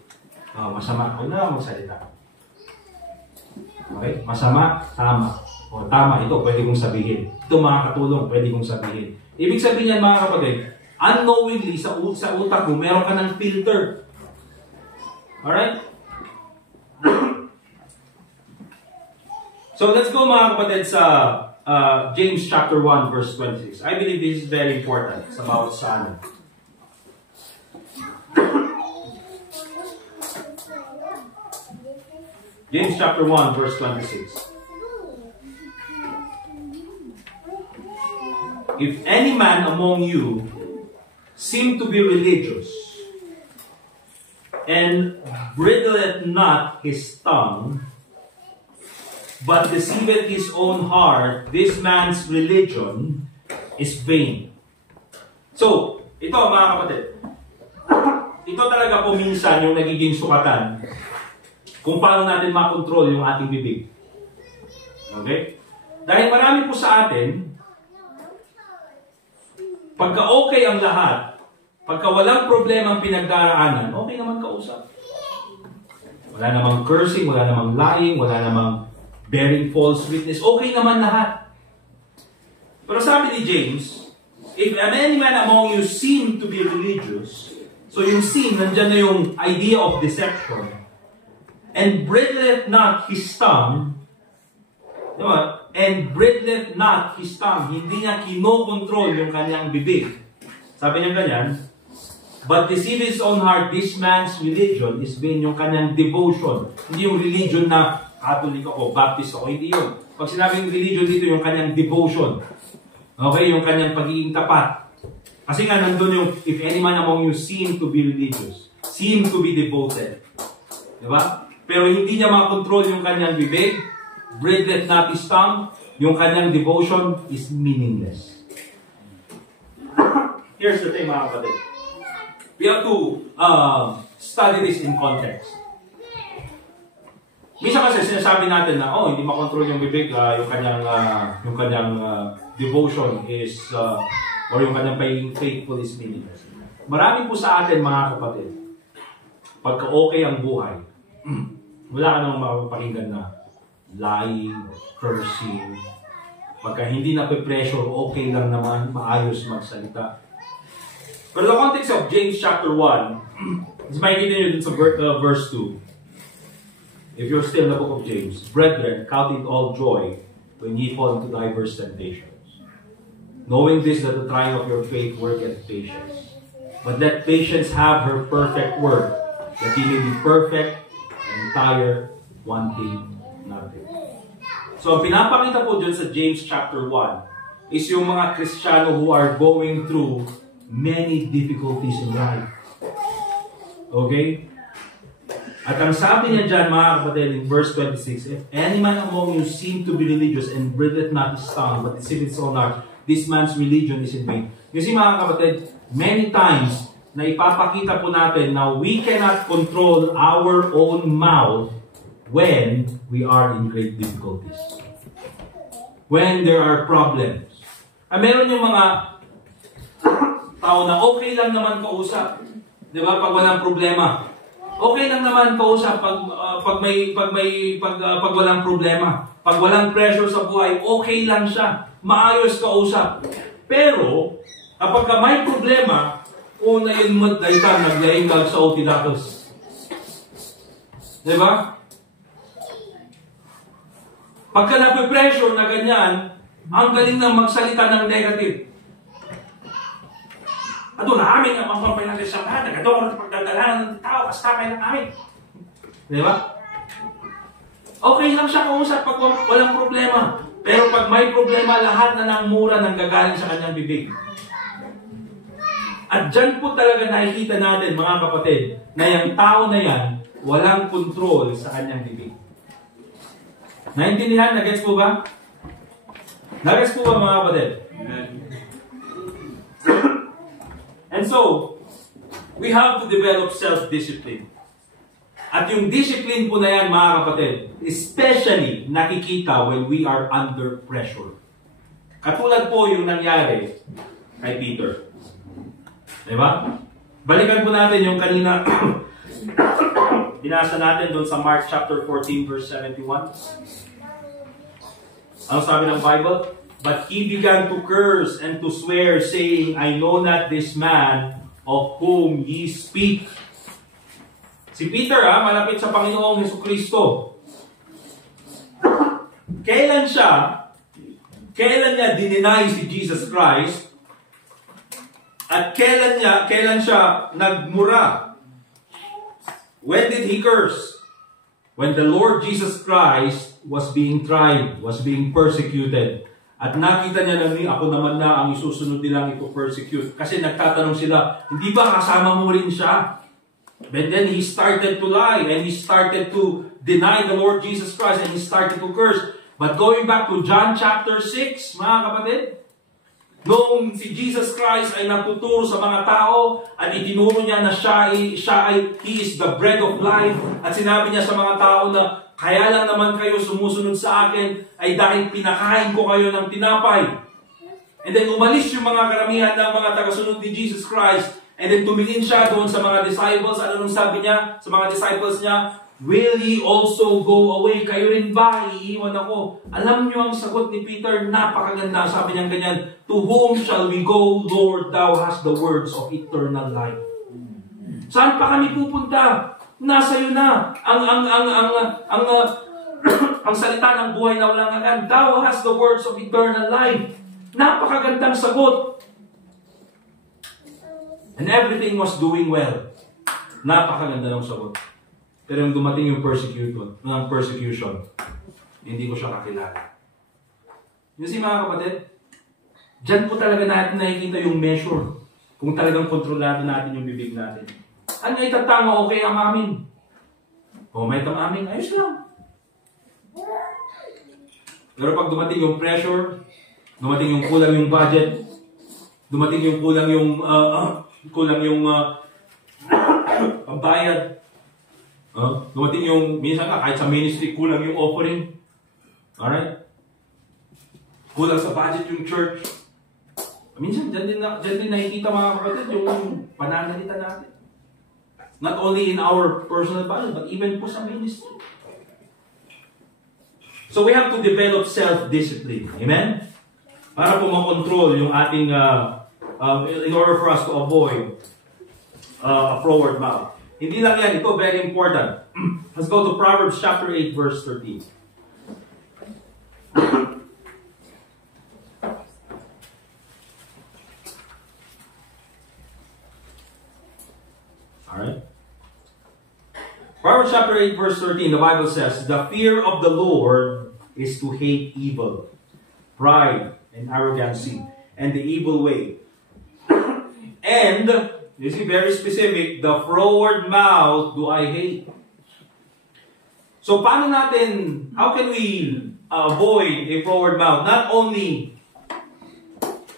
Masama, huwag na magsalita. Okay? Masama, tama. O tama, ito pwede kong sabihin. Ito makakatulong, pwede kong sabihin. Ibig sabihin yan, mga kapatid, unknowingly, sa utak mo, meron ka ng filter. Alright? So, let's go, mga kapatid, sa James chapter 1, verse 26. I believe this is very important sa bawat sa amin. James chapter 1, verse 26. If any man among you seem to be religious, and bridleth not his tongue, but deceiveth his own heart, this man's religion is vain. So, ito mga kapatid. ito talaga po minsan yung nagiging sukatan kung paano natin makontrol yung ating bibig. Okay? Dahil marami po sa atin, pagka okay ang lahat, pagka walang problema ang pinagdaraanan, okay naman kausap. Wala namang cursing, wala namang lying, wala namang bearing false witness. Okay naman lahat. Pero sabi ni James, if any man among you seem to be religious, so yung sin, nandyan na yung idea of deception, and bridleth not his tongue, diba? And bridleth not his tongue, hindi niya kinokontrol yung kanyang bibig. Sabi niya ganyan, but deceive his own heart, this man's religion is vain, yung kanyang devotion. Hindi yung religion na Catholic ako, Baptist ako, hindi yun. Pag sinabing religion dito, yung kanyang devotion. Okay, yung kanyang pagiging tapat. Kasi nga nandun yung, if any man among you seem to be religious, seem to be devoted. Diba? Pero hindi niya makontrol yung kanyang bibig, bridleth not his tongue, yung kanyang devotion is meaningless. Here's the thing, mga kapatid. We have to study this in context. Minsan kasi sinasabi natin na, hindi makontrol yung bibig, yung kanyang devotion is, or yung kanyang pagiging faithful is meaningless. Marami po sa atin, mga kapatid, pagka okay ang buhay, wala ka namang makapakinggan na lying, cursing, pagka hindi nape-pressure, okay lang naman, maayos magsalita. Pero the context of James chapter 1, is makikita nyo dun sa verse 2. If you're still in the book of James, brethren, count it all joy when ye fall into diverse temptations, knowing this, that the trying of your faith worketh patience. But let patience have her perfect work, that ye may be perfect and entire, wanting nothing. So, ang pinapakita po dyan sa James chapter 1 is yung mga Kristiyano who are going through many difficulties in life. Okay? At ang sabi niya dyan, mga kapatid, in verse 26, if any man among you seem to be religious and bridleth not his tongue, but deceiveth his own heart, this man's religion is in vain. You see, mga kapatid, many times na ipapakita po natin na we cannot control our own mouth when we are in great difficulties. When there are problems. Meron yung mga tao na okay lang naman kausap. Di ba? Pag walang problema. Okay lang naman kausap pag walang problema. Pag walang pressure sa buhay, okay lang siya. Maayos kausap. Pero, kapag may problema, una yun mo daytan, naglaingag sa otidatos. Diba? Pagka nape-pressure na ganyan, ang galing nang magsalita ng negative. Ato na amin ang pampapay natin sa mga nagador at pagdadalanan ng tao, basta kayo ng amin. Di ba? Okay lang siya kausap pag walang problema. Pero pag may problema, lahat na ng mura nang gagaling sa kanyang bibig. At dyan po talaga nakikita natin, mga kapatid, na yung tao na yan, walang control sa kanyang bibig. Naintindihan? Nagets po ba? Nagets po ba, mga kapatid? And so, we have to develop self-discipline. At yung discipline po na yan, mga kapatid, especially nakikita when we are under pressure. Katulad po yung nangyari kay Peter. Diba? Balikan po natin yung kanina binasa natin doon sa Mark chapter 14 verse 71. Ano sabi ng Bible? But he began to curse and to swear, saying, I know not this man of whom ye speak. Si Peter, malapit sa Panginoong Jesucristo. Kailan niya dininay si Jesus Christ? At kailan siya nagmura? When did he curse? When the Lord Jesus Christ was being tried, was being persecuted. At nakita niya na ako naman na ang isusunod nilang ito persecute. Kasi nagtatanong sila, hindi ba kasama mo rin siya? But then he started to lie and he started to deny the Lord Jesus Christ and he started to curse. But going back to John chapter 6, mga kapatid, Noong si Jesus Christ ay natuturo sa mga tao at itinuro niya na He is the bread of life, at sinabi niya sa mga tao na kaya lang naman kayo sumusunod sa akin ay dahil pinakain ko kayo ng tinapay. And then umalis yung mga karamihan ng mga tagasunod ni Jesus Christ, and then tumingin siya doon sa mga disciples. Ano nung sabi niya sa mga disciples niya? Will ye also go away? Kayo rin ba? Iiwan ako. Alam niyo ang sagot ni Peter, napakaganda. Sabi niya ganyan, to whom shall we go, Lord? Thou hast the words of eternal life. Saan pa kami pupunta? Nasa iyo na. Ang salita ng buhay na walang hanggan. Thou hast the words of eternal life. Napakagandang sagot. And everything was doing well. Napakaganda ng sagot. Pero yung dumating yung persecution, hindi ko siya kakilala. Yung mga kapatid, dyan po talaga natin nakikita yung measure. Kung talagang kontrolado natin yung bibig natin. Ano itatama, okay ang amin? O may tamamin, ayos lang. Pero pag dumating yung pressure, dumating yung kulang yung budget, dumating yung kulang yung pambayad, dumating yung, minsan nga, kahit sa ministry, kulang yung offering. Alright? Kulang sa budget yung church. Minsan, dyan din nakikita mga kapatid yung pananalita natin. Not only in our personal budget, but even po sa ministry. So we have to develop self-discipline. Amen? Para po makontrol yung ating, in order for us to avoid a froward mouth. Hindi lang yan, ito very important. Let's go to Proverbs chapter 8, verse 13. Alright? Proverbs chapter 8, verse 13, the Bible says, the fear of the Lord is to hate evil, pride, and arrogancy, and the evil way. And, you see, very specific, the froward mouth do I hate. So, paano natin, how can we avoid a froward mouth? Not only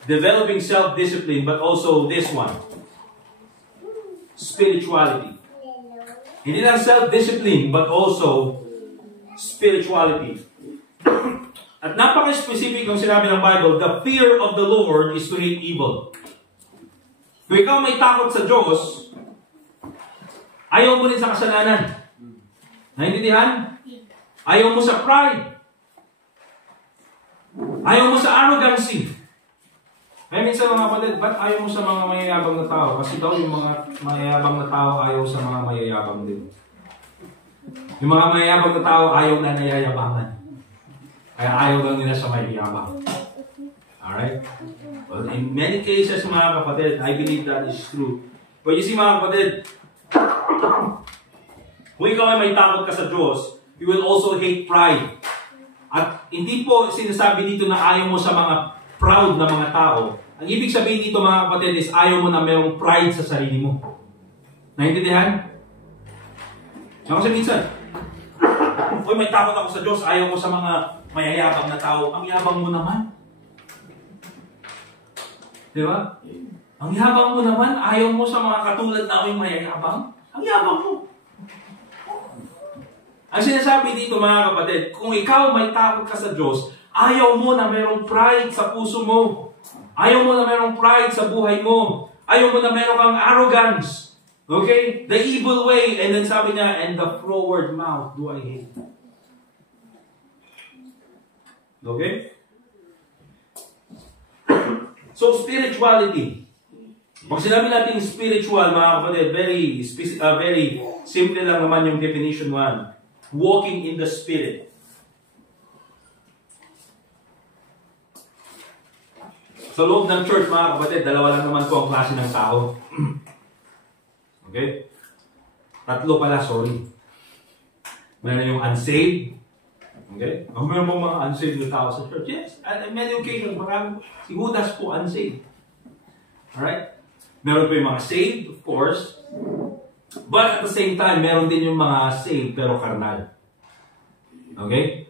developing self-discipline, but also this one, spirituality. Hindi lang self-discipline, but also spirituality. At napaka-specific ng sinabi ng Bible, the fear of the Lord is to hate evil. Kung ikaw may takot sa Diyos, ayaw mo rin sa kasalanan. Naintindihan? Ayaw mo sa pride. Ayaw mo sa arrogancy. Kaya minsan mga kapatid, ba't ayaw mo sa mga mayayabang na tao? Kasi daw yung mga mayayabang na tao ayaw sa mga mayayabang din. Yung mga mayayabang na tao ayaw na nayayabangan. Kaya ayaw lang nila sa mayayabang. Alright? Well, in many cases, mga kapatid, I believe that is true. But you see, mga kapatid, kung ikaw ay may takot ka sa Diyos, you will also hate pride. At hindi po sinasabi dito na ayaw mo sa mga proud na mga tao. Ang ibig sabihin dito, mga kapatid, is ayaw mo na mayroong pride sa sarili mo. Naintindihan? Kasi minsan, uy, may takot ako sa Diyos, ayaw mo sa mga mayayabang na tao. Ang yabang mo naman. Di ba? Ang yabang mo naman, ayaw mo sa mga katulad na ako'y mayayabang. Ang yabang mo. Ang sinasabi dito, mga kapatid, kung ikaw may takot ka sa Diyos, ayaw mo na mayroong pride sa puso mo. Ayaw mo na mayroong pride sa buhay mo. Ayaw mo na mayroong kang arrogance. Okay? The evil way. And then sabi niya, and the froward mouth do I hate. Okay? So, spirituality. Pag sinabi natin spiritual, mga kapatid, very simple lang naman yung definition 1. Walking in the Spirit. Sa loob ng church, mga kapatid, dalawa lang naman po ang klase ng tao. Okay? Tatlo pala, sorry. Meron yung unsaved. Okay? Meron mong mga unsaved na tao sa church. Yes, on many occasions, si Judas po unsaved. Alright? Meron po yung mga saved, of course. But at the same time, meron din yung mga saved pero carnal. Okay?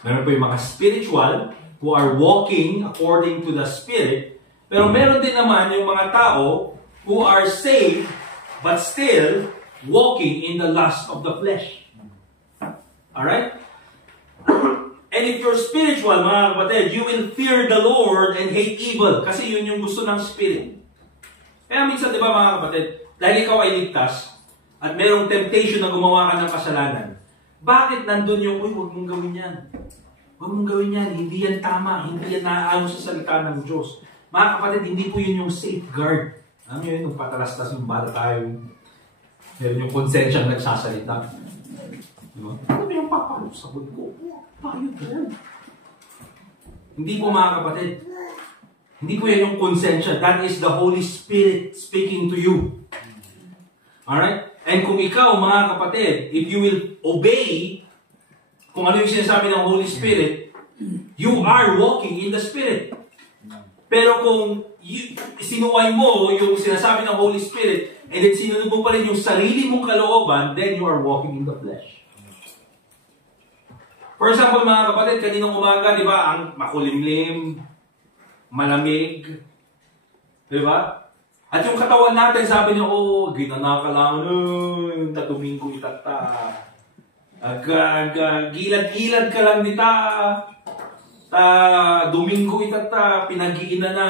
Meron po yung mga spiritual, who are walking according to the Spirit. Pero meron din naman yung mga tao who are saved but still walking in the lust of the flesh. Alright? And if you're spiritual, mga kapatid, you will fear the Lord and hate evil. Kasi yun yung gusto ng Spirit. Kaya minsan, di ba mga kapatid, dahil ikaw ay ligtas, at merong temptation na gumawa ka ng kasalanan, bakit nandun yung, uy, huwag mong gawin yan. Huwag mong gawin yan. Hindi yan tama. Hindi yan naaayon sa salita ng Diyos. Mga kapatid, hindi po yun yung safeguard. Alam nyo yun, yung patalastas yung bala tayo. Meron yung konsensyang nagsasalita. Diba? Ano yung papalo sa ko? Paano yan? Hindi po mga kapatid. Hindi po yan yung konsensya. That is the Holy Spirit speaking to you. Alright? And kung ikaw, mga kapatid, if you will obey kung ano yung sinasabi ng Holy Spirit, you are walking in the Spirit. Pero kung sinuway mo yung sinasabi ng Holy Spirit, and then sinunod mo pa rin yung sarili mong kalooban, then you are walking in the flesh. For example, mga kapatid, kaninang umaga, di ba, ang makulimlim, malamig, di ba? At yung katawan natin, sabi niya, oh, ginana ka lang, tatuming ko itata. Gilad-gilad ka lang dita. Domingo itata, pinag-iina na.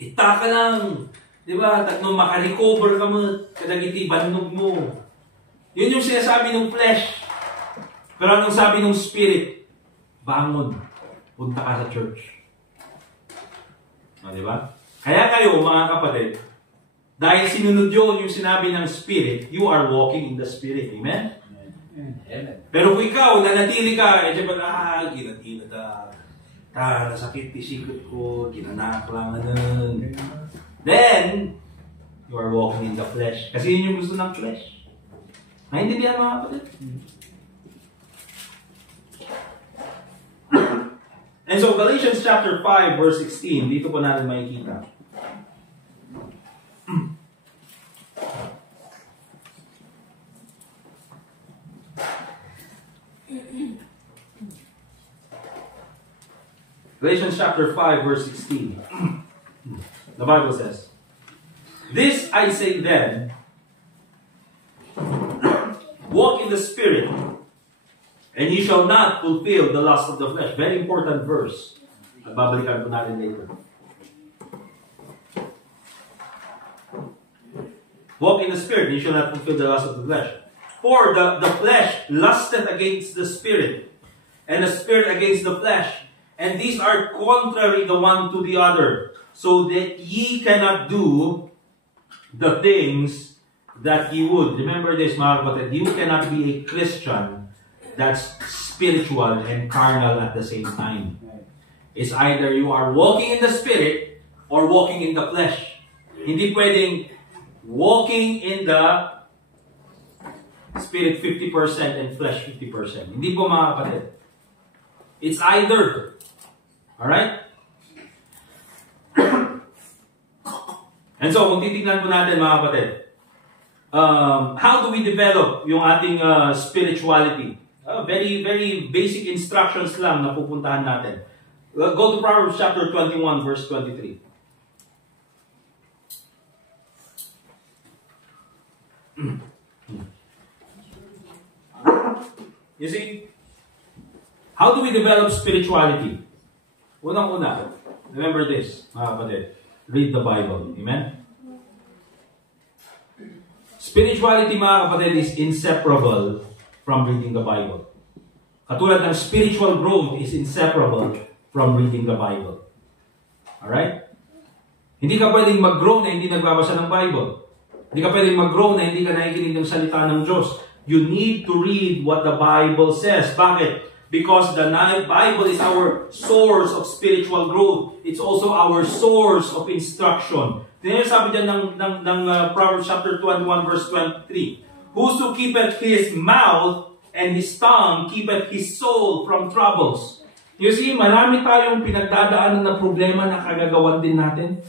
Ita ka lang. Di ba? Nung makarecover ka mo, kadagiti bandog mo. Yun yung sinasabi ng flesh. Pero anong sabi ng Spirit? Bangon. Punta ka sa church. Di ba? Kaya kayo, mga kapatid, dahil sinunod yun yung sinabi ng Spirit, you are walking in the Spirit. Amen? Amen. Pero kung ikaw, nanatili ka, ginatila nasakit pisikot ko, ginanak lang na nun. Then, you are walking in the flesh. Kasi yun yung gusto ng flesh. Naintindihan mga kapatid? And so, Galatians chapter 5, verse 16, dito po natin makikita. Galatians chapter 5, verse 16. The Bible says, "This I say then, walk in the Spirit, and ye shall not fulfill the lust of the flesh." Very important verse. At babalikan po natin later. Walk in the Spirit, and ye shall not fulfill the lust of the flesh. For the flesh lusteth against the Spirit, and the Spirit against the flesh. And these are contrary the one to the other, so that ye cannot do the things that ye would. Remember this, mga kapatid, you cannot be a Christian that's spiritual and carnal at the same time. It's either you are walking in the Spirit or walking in the flesh. Hindi pwedeng walking in the Spirit 50% and flesh 50%. Hindi po, mga kapatid. It's either. Alright? And so, kung titignan po natin, mga kapatid, how do we develop yung ating spirituality? Very, very basic instructions lang na pupuntahan natin. Go to Proverbs chapter 21, verse 23. You see, how do we develop spirituality? Unang-una, remember this, mga kapatid. Read the Bible. Amen? Spirituality, mga kapatid, is inseparable from reading the Bible. Katulad ng spiritual growth is inseparable from reading the Bible. Alright? Hindi ka pwedeng mag-grow na hindi nagbabasa ng Bible. Hindi ka pwedeng mag-grow na hindi ka nakikinig ng salita ng Diyos. You need to read what the Bible says. Bakit? Because the Bible is our source of spiritual growth. It's also our source of instruction. Tingnan sabi dyan ng Proverbs chapter 21 verse 23. Whoso keepeth his mouth and his tongue keepeth his soul from troubles. You see, marami tayong pinagdadaanan na problema na kagagawan din natin.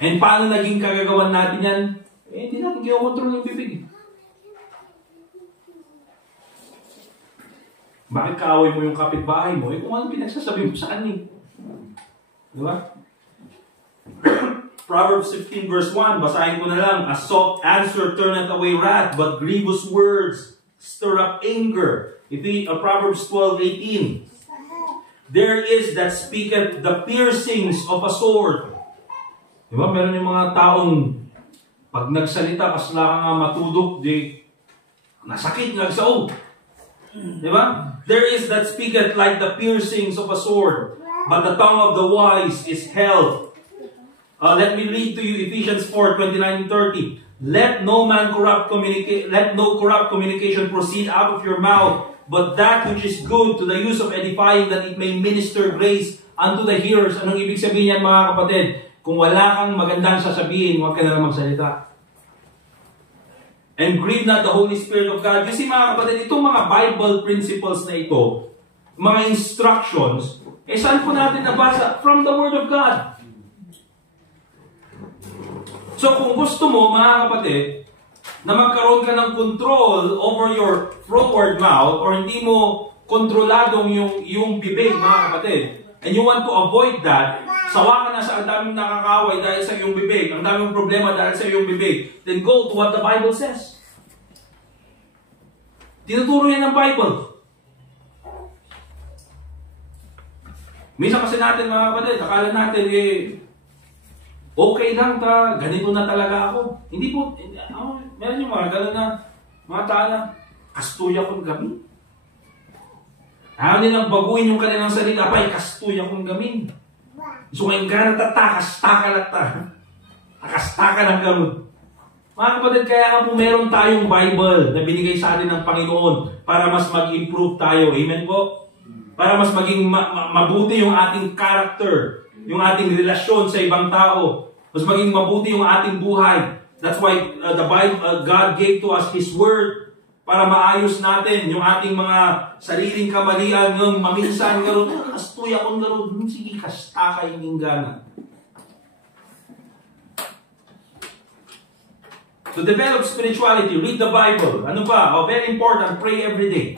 And paano naging kagagawan natin yan? Hindi natin kinokontrol yung bibig. Bakit kaaway mo yung kapitbahay mo? Kung ano pinagsasabi mo sa kanya. Di ba? Proverbs 15 verse 1, basahin ko na lang. A soft answer turneth away wrath, but grievous words stir up anger. Proverbs 12:18. There is that speaketh the piercings of a sword. Di ba? Meron yung mga taong pag nagsalita, kasla ka nga matudok, di nasakit nga sa Di ba? There is that speaketh like the piercings of a sword, but the tongue of the wise is health. Let me read to you Ephesians 4:29-30. Let no corrupt communication proceed out of your mouth, but that which is good to the use of edifying, that it may minister grace unto the hearers. Anong ibig sabihin yan, mga kapatid? Kung wala kang magandang sasabihin, huwag ka na lang magsalita. And grieve not the Holy Spirit of God. You see, mga kapatid, itong mga Bible principles na ito, mga instructions, saan po natin nabasa? From the Word of God. So kung gusto mo, mga kapatid, na magkaroon ka ng control over your forward mouth, or hindi mo kontroladong yung bibig, mga kapatid, and you want to avoid that, sawa ka na sa ang daming nakakaway dahil sa iyong bibig, ang daming problema dahil sa iyong bibig, then go to what the Bible says. Tinuturo yan ng Bible. Minsan kasi natin, mga kapatid, akala natin, okay lang, ganito na talaga ako. Hindi po, meron yung mga gano'n na, mga tao na, kastuya kong gamin. Ayaw nilang baguhin yung kanilang salita, pa'y kastuya kong gamin. So ngayon ka na kastaka na Akastaka ng gamot. Mga kapatid, kaya nga po meron tayong Bible na binigay sa atin ng Panginoon para mas mag-improve tayo. Amen po? Para mas maging mabuti yung ating character, yung ating relasyon sa ibang tao. Mas maging mabuti yung ating buhay. That's why the Bible, God gave to us His Word para maayos natin yung ating mga sariling kamalian, yung maminsan gano'n, kastuya kong gano'n, sige, kasta kayong ingana. To develop spirituality, read the Bible. Ano pa? Very important, pray every day.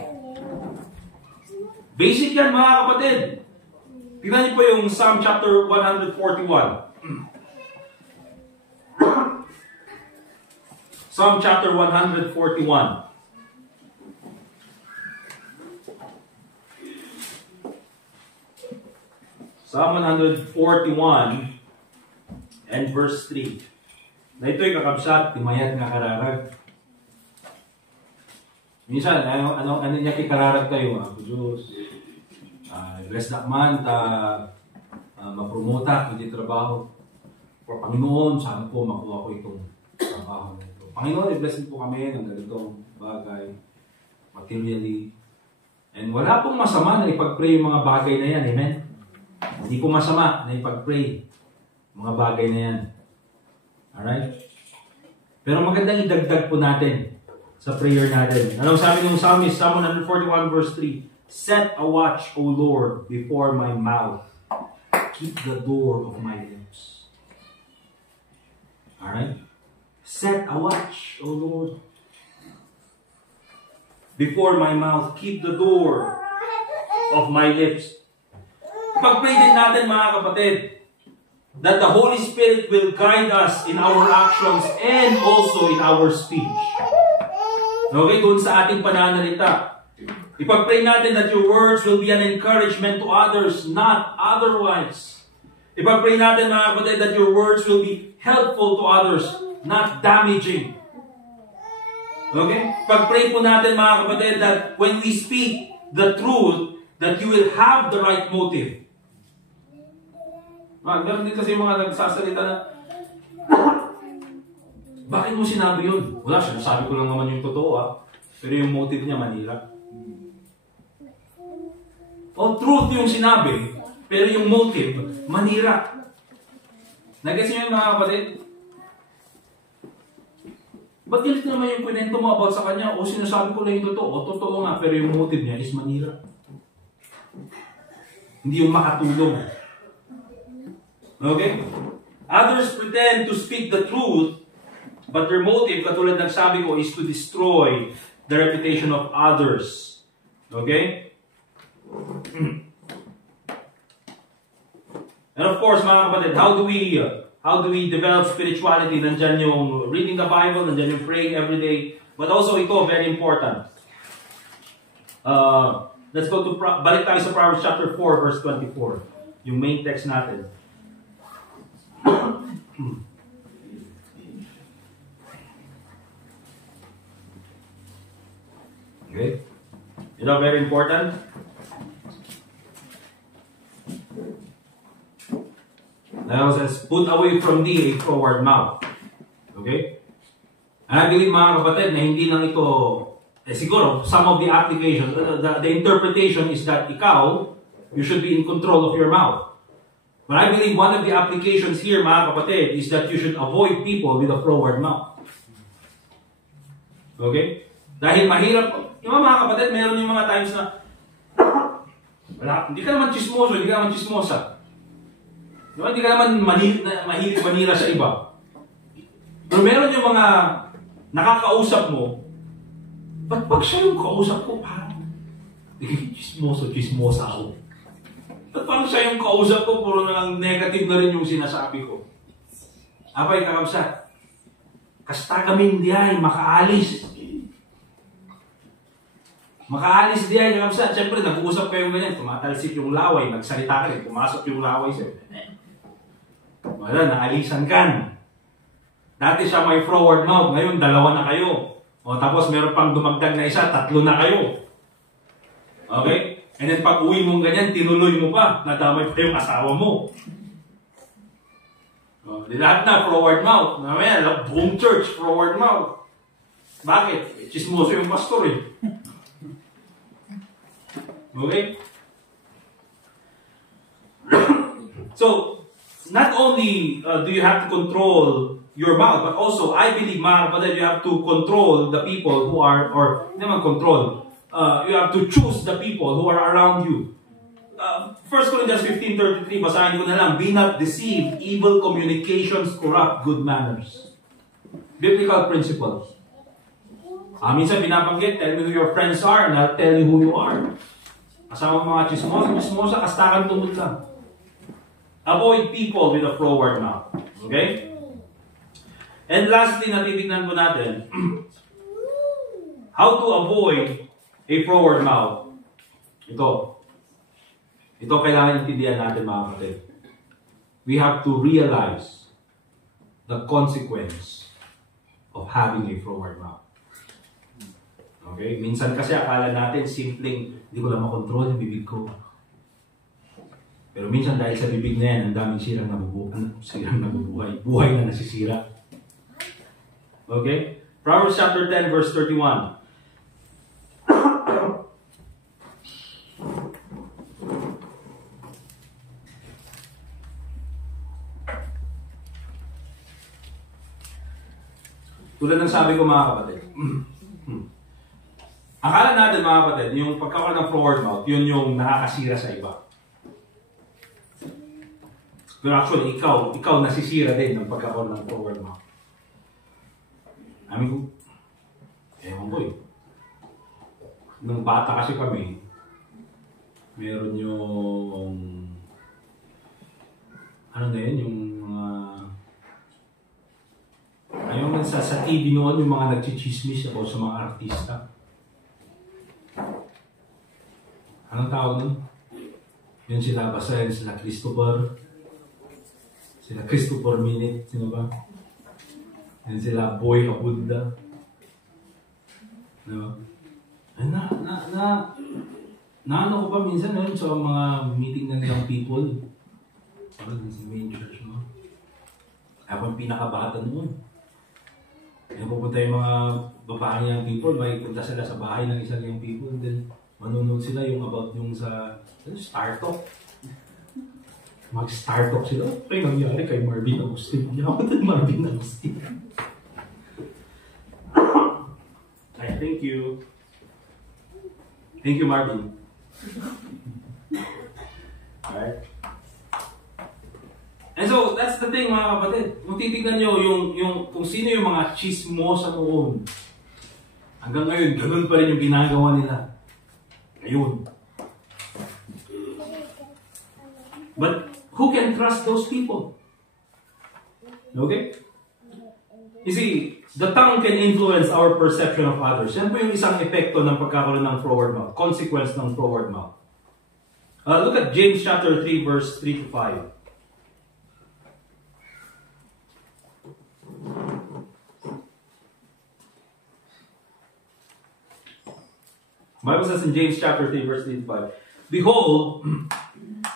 Basic yan, mga kapatid. Tingnan niyo po yung Psalm chapter 141. Psalm chapter 141. Psalm 141 and verse 3. Na ito'y kakabsat, timayat nga kararag. Minsan, ano niya kikararag tayo? Diyos, bless na man, mapromota, hindi trabaho. For Panginoon, sana po makuha ko itong trabaho na ito. Panginoon, i-bless po kami ng ganitong bagay, materially. And wala pong masama na ipag-pray yung mga bagay na yan, amen? Hindi po masama na ipag-pray mga bagay na yan. Alright? Pero magandang idagdag po natin sa prayer natin. Anong sabi ng Psalmist, Psalm 141 verse 3, set a watch, O Lord, before my mouth. Keep the door of my lips. Alright? Set a watch, O Lord, before my mouth. Keep the door of my lips. Pag-pray din natin, mga kapatid, that the Holy Spirit will guide us in our actions and also in our speech. Okay, doon sa ating pananalita. Ipag-pray natin that your words will be an encouragement to others, not otherwise. Ipag-pray natin, mga kapatid, that your words will be helpful to others, not damaging. Okay? Pag-pray po natin, mga kapatid, that when we speak the truth, that you will have the right motive. Meron din kasi mga nagsasalita na, bakit mo sinabi yun? Wala, sinasabi ko lang naman yung totoo pero yung motive niya manira. O truth yung sinabi, pero yung motive manira. Nag-gets nyo yun, mga kapatid? Ba't galit naman yung kwento mo about sa kanya? O sinasabi ko lang yung totoo. O totoo nga, pero yung motive niya is manira. Hindi yung makatulong. Okay? Others pretend to speak the truth, but their motive, katulad ng sabi ko, is to destroy the reputation of others. Okay? And of course, mga kapatid, how do we develop spirituality? Nandyan yung reading the Bible, nandyan yung praying every day. But also ito, very important. Let's go to, balik tayo sa Proverbs chapter 4, verse 24. Yung main text natin. Okay? Ito, very important. Now says, put away from thee a froward mouth. Okay? And I believe, mga kapatid, na hindi lang ito, siguro, some of the applications, the interpretation is that ikaw, you should be in control of your mouth. But I believe one of the applications here, mga kapatid, is that you should avoid people with a froward mouth. Okay? Dahil mahirap, yung mga kapatid, meron yung mga times na, wala, hindi ka naman chismoso, hindi ka naman chismosa. Hindi ka naman mahilig manira sa iba. Pero meron yung mga nakakausap mo, ba't pag siya yung kausap ko, parang chismosa ako. Ba't parang siya yung kausap ko, puro na lang negative na rin yung sinasabi ko. Abay, kakabsat, kasta kaming diyan, makaalis. Makaalis diyan, kakabsat. Siyempre, nag-uusap kayong ganyan, tumatalsik yung laway, nagsalita ka rin, pumasok yung laway sa'yo. Wala, naalisan ka. Dati siya may froward mouth, ngayon dalawa na kayo. O tapos meron pang dumagdag na isa, 3 na kayo. Okay? And then pag uwi mong ganyan, tinuloy mo pa, nadamay pa yung asawa mo. O, lahat na, froward mouth. Mamaya, buong church, froward mouth. Bakit? Chismoso yung pastor eh. Okay? So, not only do you have to control your mouth, but also, I believe, mga kapatid, you have to control the people who are, or, hindi naman control, you have to choose the people who are around you. 1 Corinthians 15:33, basahin ko na lang, be not deceived, evil communications corrupt good manners. Biblical principles. Minsan binabanggit, tell me who your friends are, and I'll tell you who you are. Kasama mga chismosa, kastakan tumod lang. Avoid people with a froward mouth. Okay? And lastly, natitignan po natin, how to avoid a froward mouth. Ito kailangan intindihan natin, mga kapatid. We have to realize the consequence of having a froward mouth. Okay? Minsan kasi akala natin simpleng, hindi ko lang makontrol yung bibig ko. Pero minsan dahil sa bibig na yan, ang daming sirang nabubuhay. Buhay na nasisira. Okay? Proverbs chapter 10, verse 31. Tulad ng sabi ko, mga kapatid. Akala natin, mga kapatid, yung pagkakaroon ng froward mouth, yun yung nakakasira sa iba. Pero actually, ikaw nasisira din ng pagkakaroon ng froward mouth. Ewan ko eh. Nung bata kasi kami, meron yung, ano na yun, yung mga, ayun sa TV noon, yung mga nagchichismis about sa mga artista. Anong tawag nun? Yun sila, basta yun sila Christopher Minute, sino ba? Yan sila Boy Abunda. Diba? Ano ko pa minsan no, sa mga meeting ng young people. Sabi din sa main church mo. Ako yung pinakabata noon. Kaya pupunta yung mga babae young people, may punta sila sa bahay ng isang young people, then manunod sila yung about yung sa Star Talk. Mag-Star Talk sila. Ay, nangyari kay Marvin Agustin. Hindi ako din Marvin Agustin. Ay, thank you. Thank you, Marvin. Alright. And so, that's the thing, mga kapatid. Kung titignan nyo yung kung sino yung mga chismosa noon. Hanggang ngayon, ganun pa rin yung ginagawa nila. Ngayon. But who can trust those people? Okay? You see, the tongue can influence our perception of others. Yan po yung isang epekto ng pagkakaroon ng forward mouth. Consequence ng forward mouth. Look at James chapter 3, verse 3 to 5. Bible says in James chapter 3, verse 3 to 5, Behold,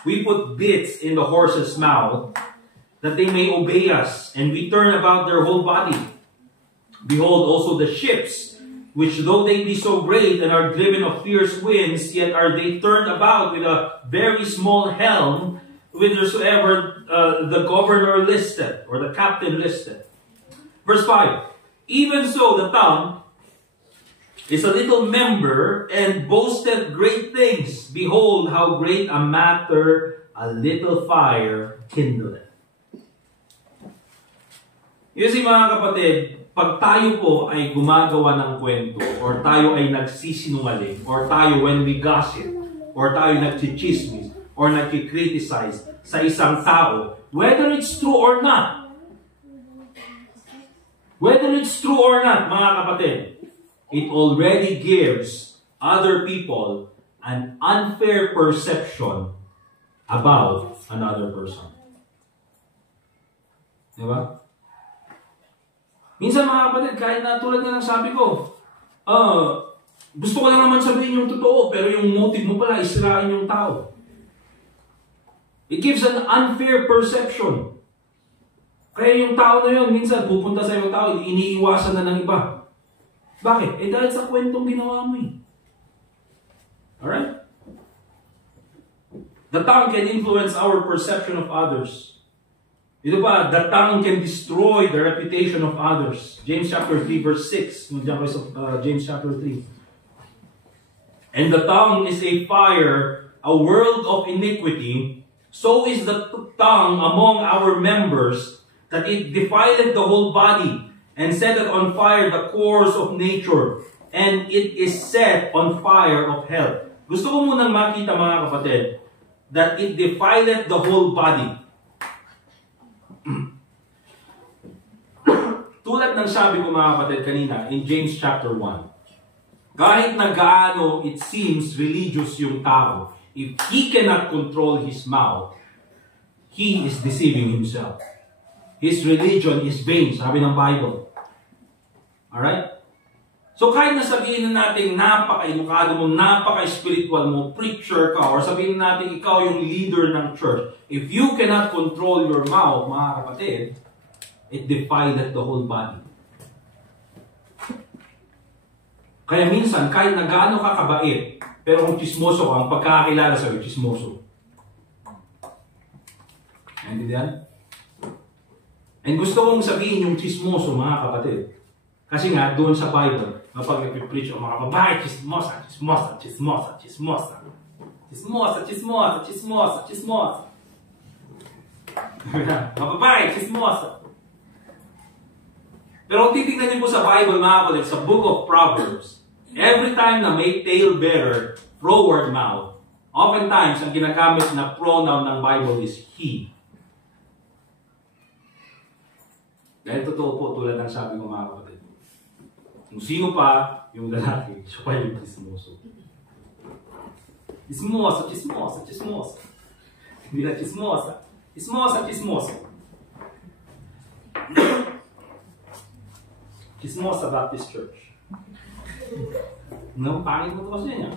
we put bits in the horse's mouth, that they may obey us, and we turn about their whole body. Behold also the ships, which though they be so great and are driven of fierce winds, yet are they turned about with a very small helm, whithersoever the governor listeth, or the captain listeth. Verse 5, Even so the tongue is a little member, and boasteth great things. Behold, how great a matter a little fire kindleth. You see, mga kapatid, pag tayo po ay gumagawa ng kwento, or tayo ay nagsisinungaling, or tayo when we gossip, or tayo nagchichismis, or nagkikriticize sa isang tao, whether it's true or not, mga kapatid, it already gives other people an unfair perception about another person. Diba? Minsan mga kapatid, kahit na tulad nga ng sabi ko, gusto ko lang naman sabihin yung totoo, pero yung motive mo pala, isirain yung tao. It gives an unfair perception. Kaya yung tao na yun, minsan pupunta sa yung tao, iniiwasan na ng iba. Bakit? Dahil sa kwentong ginawa mo eh. Alright? The tongue can influence our perception of others. Ito pa, the tongue can destroy the reputation of others. James chapter 3 verse 6. James chapter 3. And the tongue is a fire, a world of iniquity. So is the tongue among our members, that it defileth the whole body, and setteth on fire the course of nature, and it is set on fire of hell. Gusto ko munang makita mga kapatid, that it defileth the whole body. Tulad ng sabi ko mga kapatid kanina, in James chapter 1, kahit na gaano it seems religious yung tao, if he cannot control his mouth, he is deceiving himself. His religion is vain, sabi ng Bible. Alright? So kahit na sabihin na natin napaka-edukado mo, napaka-spiritual mo, preacher ka, or sabihin natin ikaw yung leader ng church, if you cannot control your mouth, mga kapatid, it defileth the whole body. Kaya minsan, kahit na gaano ka kabait, pero kung chismoso ka, ang pagkakakilala sa'yo, chismoso. Naintindihan? And gusto kong sabihin yung chismoso, mga kapatid. Kasi nga, doon sa Bible, kapag nag-preach o mga babae, chismosa, chismosa, chismosa, chismosa. Chismosa, chismosa, chismosa, chismosa. Mga babae, chismosa. Pero kung titignan niyo po sa Bible, mga kapatid, sa Book of Proverbs, every time na may tale-bearer, forward mouth, oftentimes, ang ginagamit na pronoun ng Bible is he. Dahil totoo po, tulad ng sabi ko mga kapatid. Kung sino pa yung lalaki, siya pa yung chismoso. Chismosa, chismosa, chismosa. Hindi na chismosa. Chismosa, chismosa. Chismosa Baptist Church. No, pangit mo ito kasi niya.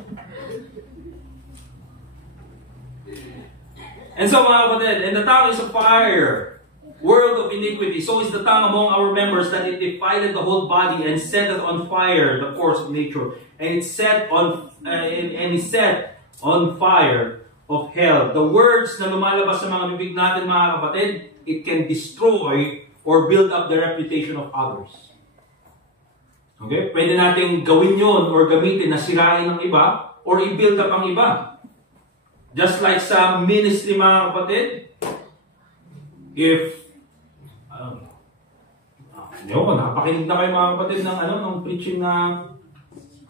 And so mga kapatid, and the tongue is a fire, world of iniquity. So is the tongue among our members, that it defileth the whole body, and setteth on fire the course of nature, and it set on fire of hell. The words na lumalabas sa mga bibig natin, mga kapatid, it can destroy or build up the reputation of others. Okay? Pwede natin gawin yon or gamitin na sirain ng iba or i-build up ang iba. Just like sa ministry, mga kapatid, if nakapakinig na kayo mga kapatid ng preaching na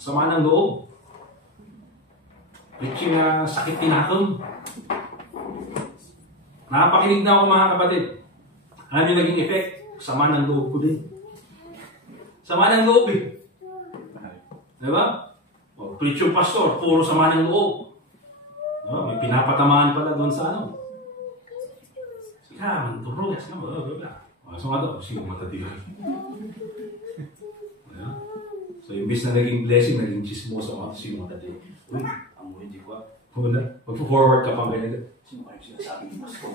sama ng loob. Preaching na sakit tinatom. Nakapakinig na ako mga kapatid. Alam niyo naging effect? Sama ng loob ko din. Sama ng loob eh. Diba? O, preach yung pastor, puro sama ng loob. O, may pinapatamaan pala doon sa ano. Sige, turo. So nga to, sige matatigan. So, imbis na naging blessing, naging chismoso ako, sige matatigan. Uy, ang hindi ko. Wala. Mag-forward ka pang ganyan. Sino kayo sinasabi ni Pastor?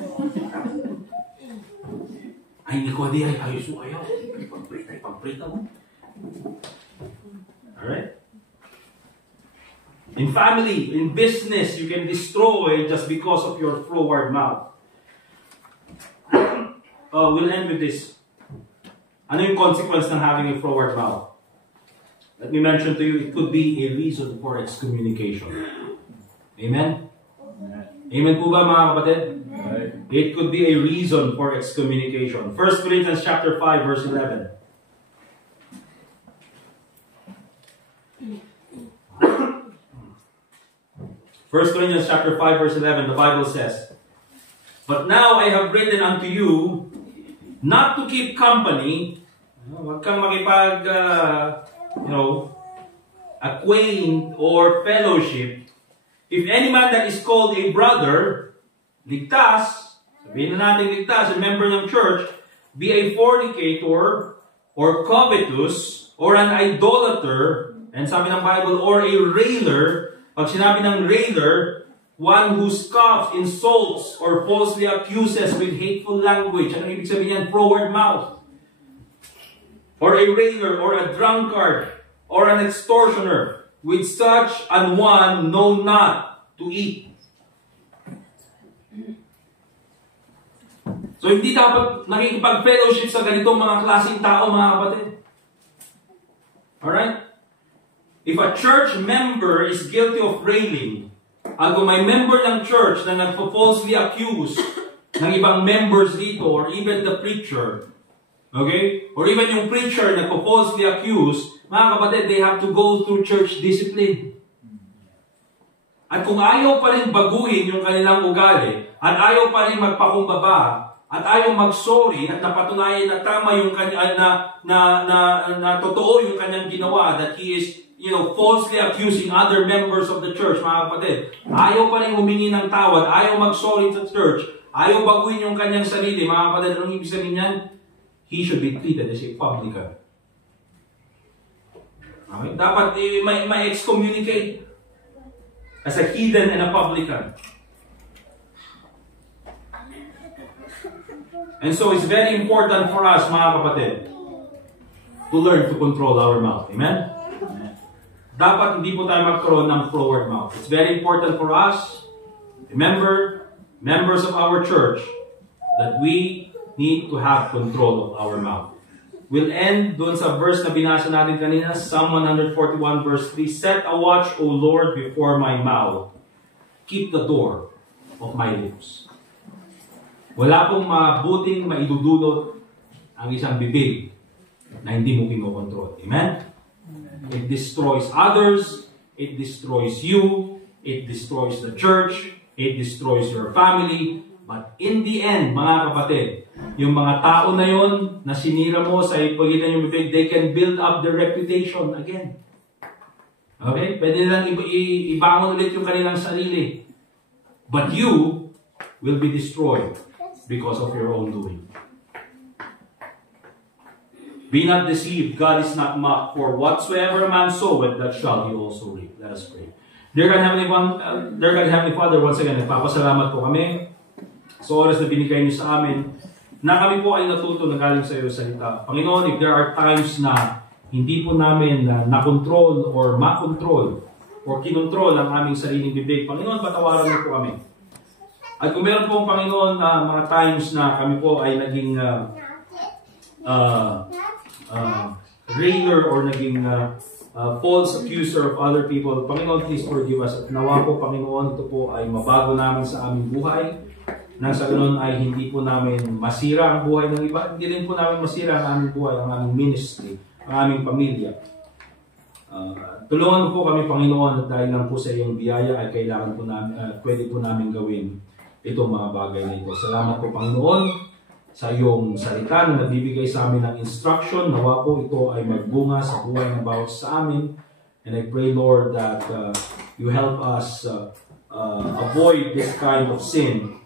Ay, hindi ko di ay ayos mo kayo. Ipag-prita mo. Alright? In family, in business, you can destroy just because of your forward mouth. We'll end with this. Ano yung consequence ng having a forward mouth? Let me mention to you, it could be a reason for excommunication. Amen? Amen po ba mga kapatid? It could be a reason for excommunication. 1 Corinthians chapter 5 verse 11. First Corinthians chapter 5 verse 11, the Bible says, "But now I have written unto you not to keep company." Huwag kang makipag, acquaint or fellowship. "If any man that is called a brother," ligtas, sabihin na natin ligtas, a member ng church, "be a fornicator, or covetous, or an idolater," and sabi ng Bible, "or a railer." Pag sinabi ng railer, one who scoffs, insults, or falsely accuses with hateful language. Ano ibig sabihin yan? Forward mouth. Or a railer, or a drunkard, or an extortioner. With such an one know not to eat. So hindi dapat nakikipag-fellowship sa ganitong mga klaseng tao, mga kapatid. Alright? If a church member is guilty of railing, at kung may member ng church na nagpo-falsely accuse ng ibang members dito, or even the preacher, okay? Or even yung preacher nagpo-falsely accuse, mga kapatid, they have to go through church discipline. At kung ayaw pa rin baguhin yung kanilang ugali, at ayaw pa rin magpakumbaba, at ayaw mag-sorry, at napatunayan na tama yung na totoo yung kanyang ginawa, that he is falsely accusing other members of the church, mga kapatid. Ayaw pa rin humingi ng tawad, ayaw mag-sorry sa church, ayaw baguhin yung kanyang sarili, mga kapatid. Anong ibig sabihin yan? He should be treated as a publican. Okay? Dapat may excommunicate as a heathen and a publican. And so it's very important for us, mga kapatid, to learn to control our mouth. Amen? Dapat hindi po tayo magkaroon ng forward mouth. It's very important for us, remember, members of our church, that we need to have control of our mouth. We'll end doon sa verse na binasa natin kanina, Psalm 141 verse 3, "Set a watch, O Lord, before my mouth. Keep the door of my lips." Wala pong mabuting maidudulot ang isang bibig na hindi mo kinokontrol. Amen? It destroys others, it destroys you, it destroys the church, it destroys your family. But in the end, mga kapatid, yung mga tao na yon na sinira mo sa ipagitan yung bibig, they can build up their reputation again. Okay? Pwede nilang ibangon ulit yung kanilang sarili. But you will be destroyed because of your own doing. Be not deceived, God is not mocked, for whatsoever a man soweth, that shall he also reap. Let us pray. Dear God, Heavenly Father, once again, nagpapasalamat po kami sa oras na binigay niyo sa amin, na kami po ay natuto na galing sa iyo salita. Panginoon, if there are times na hindi po namin na-control or ma-control or kinontrol ang aming sariling bibig, Panginoon, patawaran niyo po kami. At kung meron pong Panginoon na mga times na kami po ay naging railer or naging false accuser of other people, Panginoon, please forgive us. At nawa po, Panginoon, ito po ay mabago namin sa aming buhay. Nang sa ganun ay hindi po namin masira ang buhay ng iba. Hindi rin po namin masira ang aming buhay, ang aming ministry, ang aming pamilya. Tulungan po kami, Panginoon, at dahil lang po sa iyong biyaya ay kailangan po namin, pwede po namin gawin itong mga bagay na ito. Salamat po, Panginoon, sa iyong salita na nagbibigay sa amin ng instruction. Nawa po ito ay magbunga sa buhay ng bawat sa amin. And I pray, Lord, that you help us avoid this kind of sin.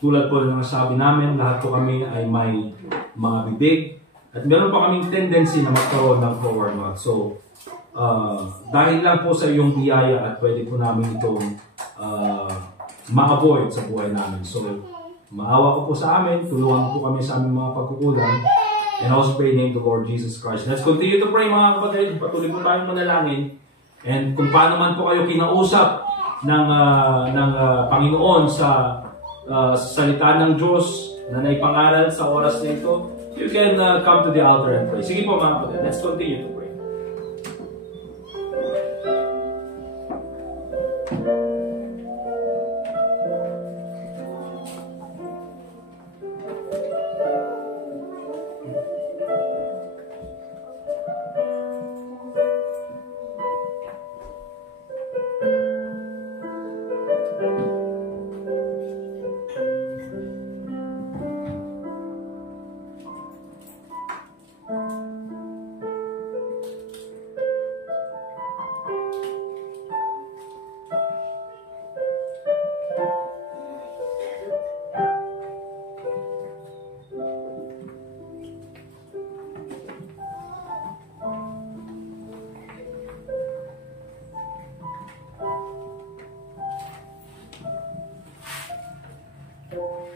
Tulad po ng sabi namin, lahat po kami ay may mga bibig. At meron pa kaming tendency na magkaroon ng forward mouth. So, dahil lang po sa iyong biyaya at pwede po namin itong ma-avoid sa buhay namin. So, maawa ko po sa amin, tulungan po kami sa aming mga pagkukulang. And also pray in the name of the Lord Jesus Christ. Let's continue to pray, mga kapatid. Patuloy po tayong manalangin. And kung paano man po kayo kinausap ng Panginoon sa salita ng Diyos na naipangaral sa oras na ito, you can come to the altar and pray. Sige po, mga kapatid. Let's continue to pray.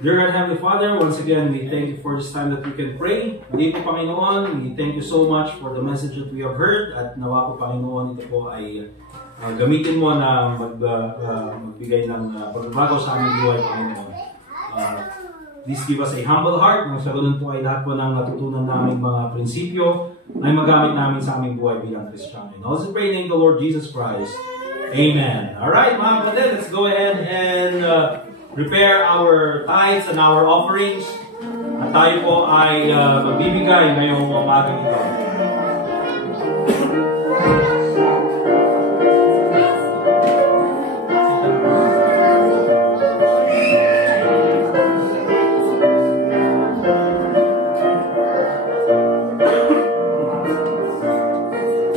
Dear God, Heavenly Father, once again, we thank you for this time that we can pray. Hindi po, Panginoon, we thank you so much for the message that we have heard. At nawa po, Panginoon, ito po ay gamitin mo na magbigay ng pagbabago sa aming buhay, Panginoon. Please give us a humble heart. Nang sa ganun po ay lahat po ng natutunan namin mga prinsipyo ay magamit namin sa aming buhay bilang Kristiyano. And also pray in the Lord Jesus Christ. Amen. Alright, mga kapatid, let's go ahead and prepare our tithes and our offerings. At tayo po ay magbibigay ngayong umagang ito.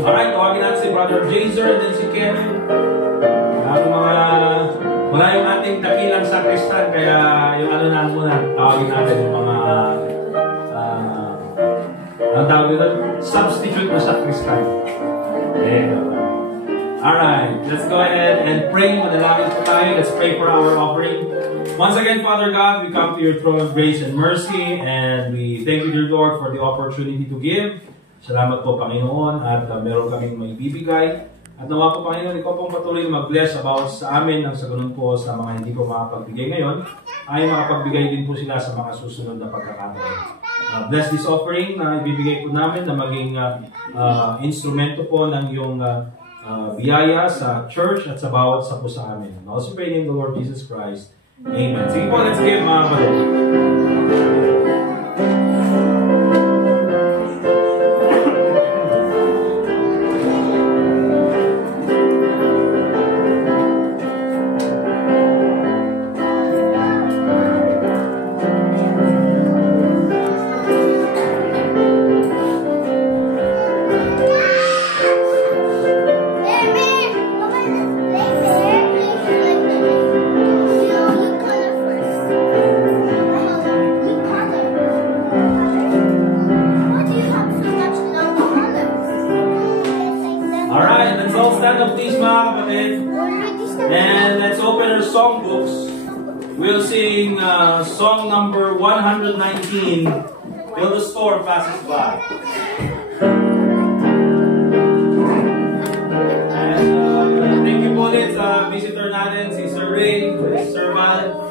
Alright, tawagin natin si Brother Jazer and then si Kevin. Wala yung ating dakilang sakristan, kaya yung ano na muna, tawagin natin yung mga ang tawag nito, substitute na sakristan. Alright, let's go ahead and pray. Manalangin po tayo. Let's pray for our offering. Once again, Father God, we come to your throne of grace and mercy, and we thank you, dear Lord, for the opportunity to give. Salamat po, Panginoon, at meron kaming may bibigay. At nawa po, Panginoon, ikaw pong patuloy na mag-bless about sa amin nang sa ganun po sa mga hindi po makapagbigay ngayon, ay makapagbigay din po sila sa mga susunod na pagkakataon. Bless this offering na ibibigay po namin na maging instrumento po ng iyong biyaya sa church at sa bawat sa po sa amin. And also pray in the Lord Jesus Christ. Amen. Sige po, let's give mga kapatid. Song number 119, Till the Storm Passes By. And thank you po ulit sa visitor natin, si Sir Ray, Sir Val.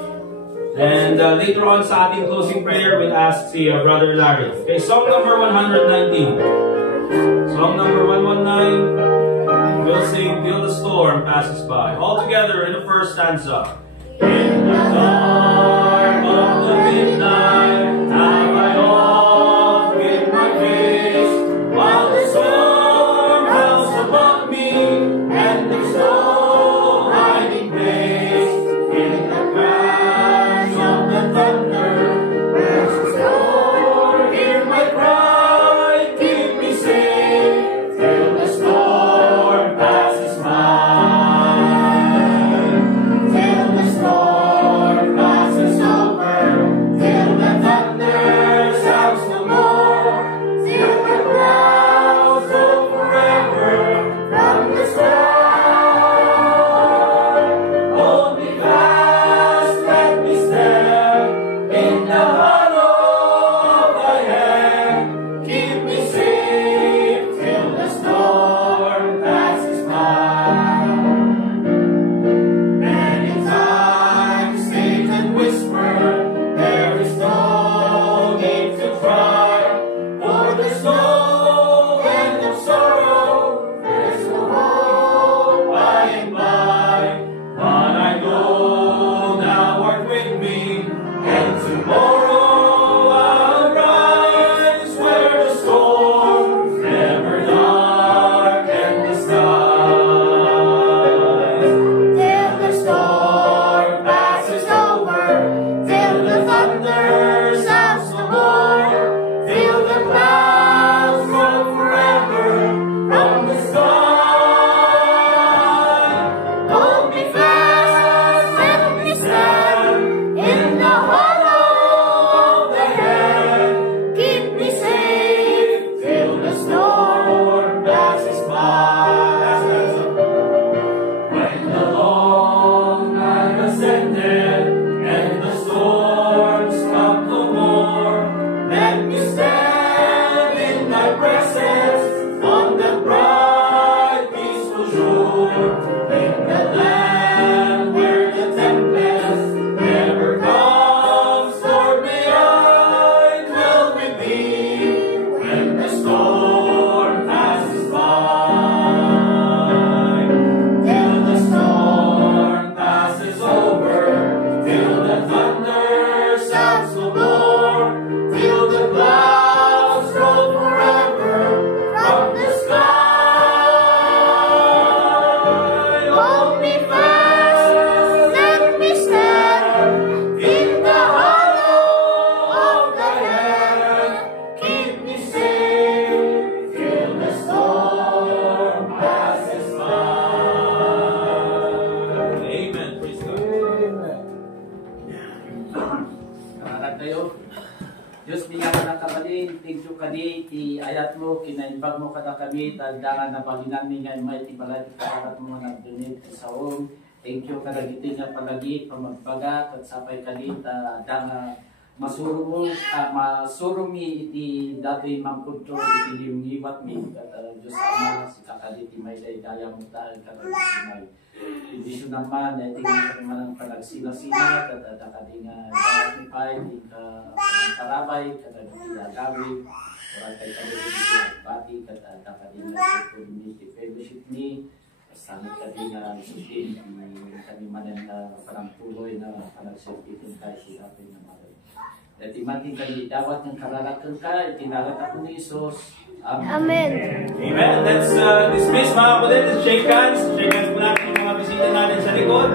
And later on sa ating closing prayer, we'll ask si Brother Larry. Okay, song number 119. Song number 119, we'll sing Till the Storm Passes By. All together in the first stanza. In the dark of the midnight, have I oft hid my face, while the storm howls above me, and there's no hiding place. In the crash kabalin, thank you kadi, ti ayat mo, kinaimbag mo kada kami, taldangan na baginan ni ngay may tibalay, karat mo nga nagdunit sa own. Thank you kada giti nga palagi, pamagbaga, at sapay kadi, danga masurumi iti dati mangkunto iti yung iwat mi, at Diyos Ama, si kakadi, ti may daya mo tayo, kada may. Ibisyo naman, tingin kami man ang panagsila-sila, at kakadi nga dapat ni karabay, kada agawin, oran kay kami pati, kada kakadi nga community fellowship ni, sanit kadi nga sustain, kami man ang parang tuloy na panagserpitin tayo sa atin na maray. Dati mating kadi dawat ng karalakan ka, itinalat ako ni Isos. Amen. Amen. Let's dismiss mga kapatid. Let's shake hands. Shake hands po natin yung mga bisita natin sa likod.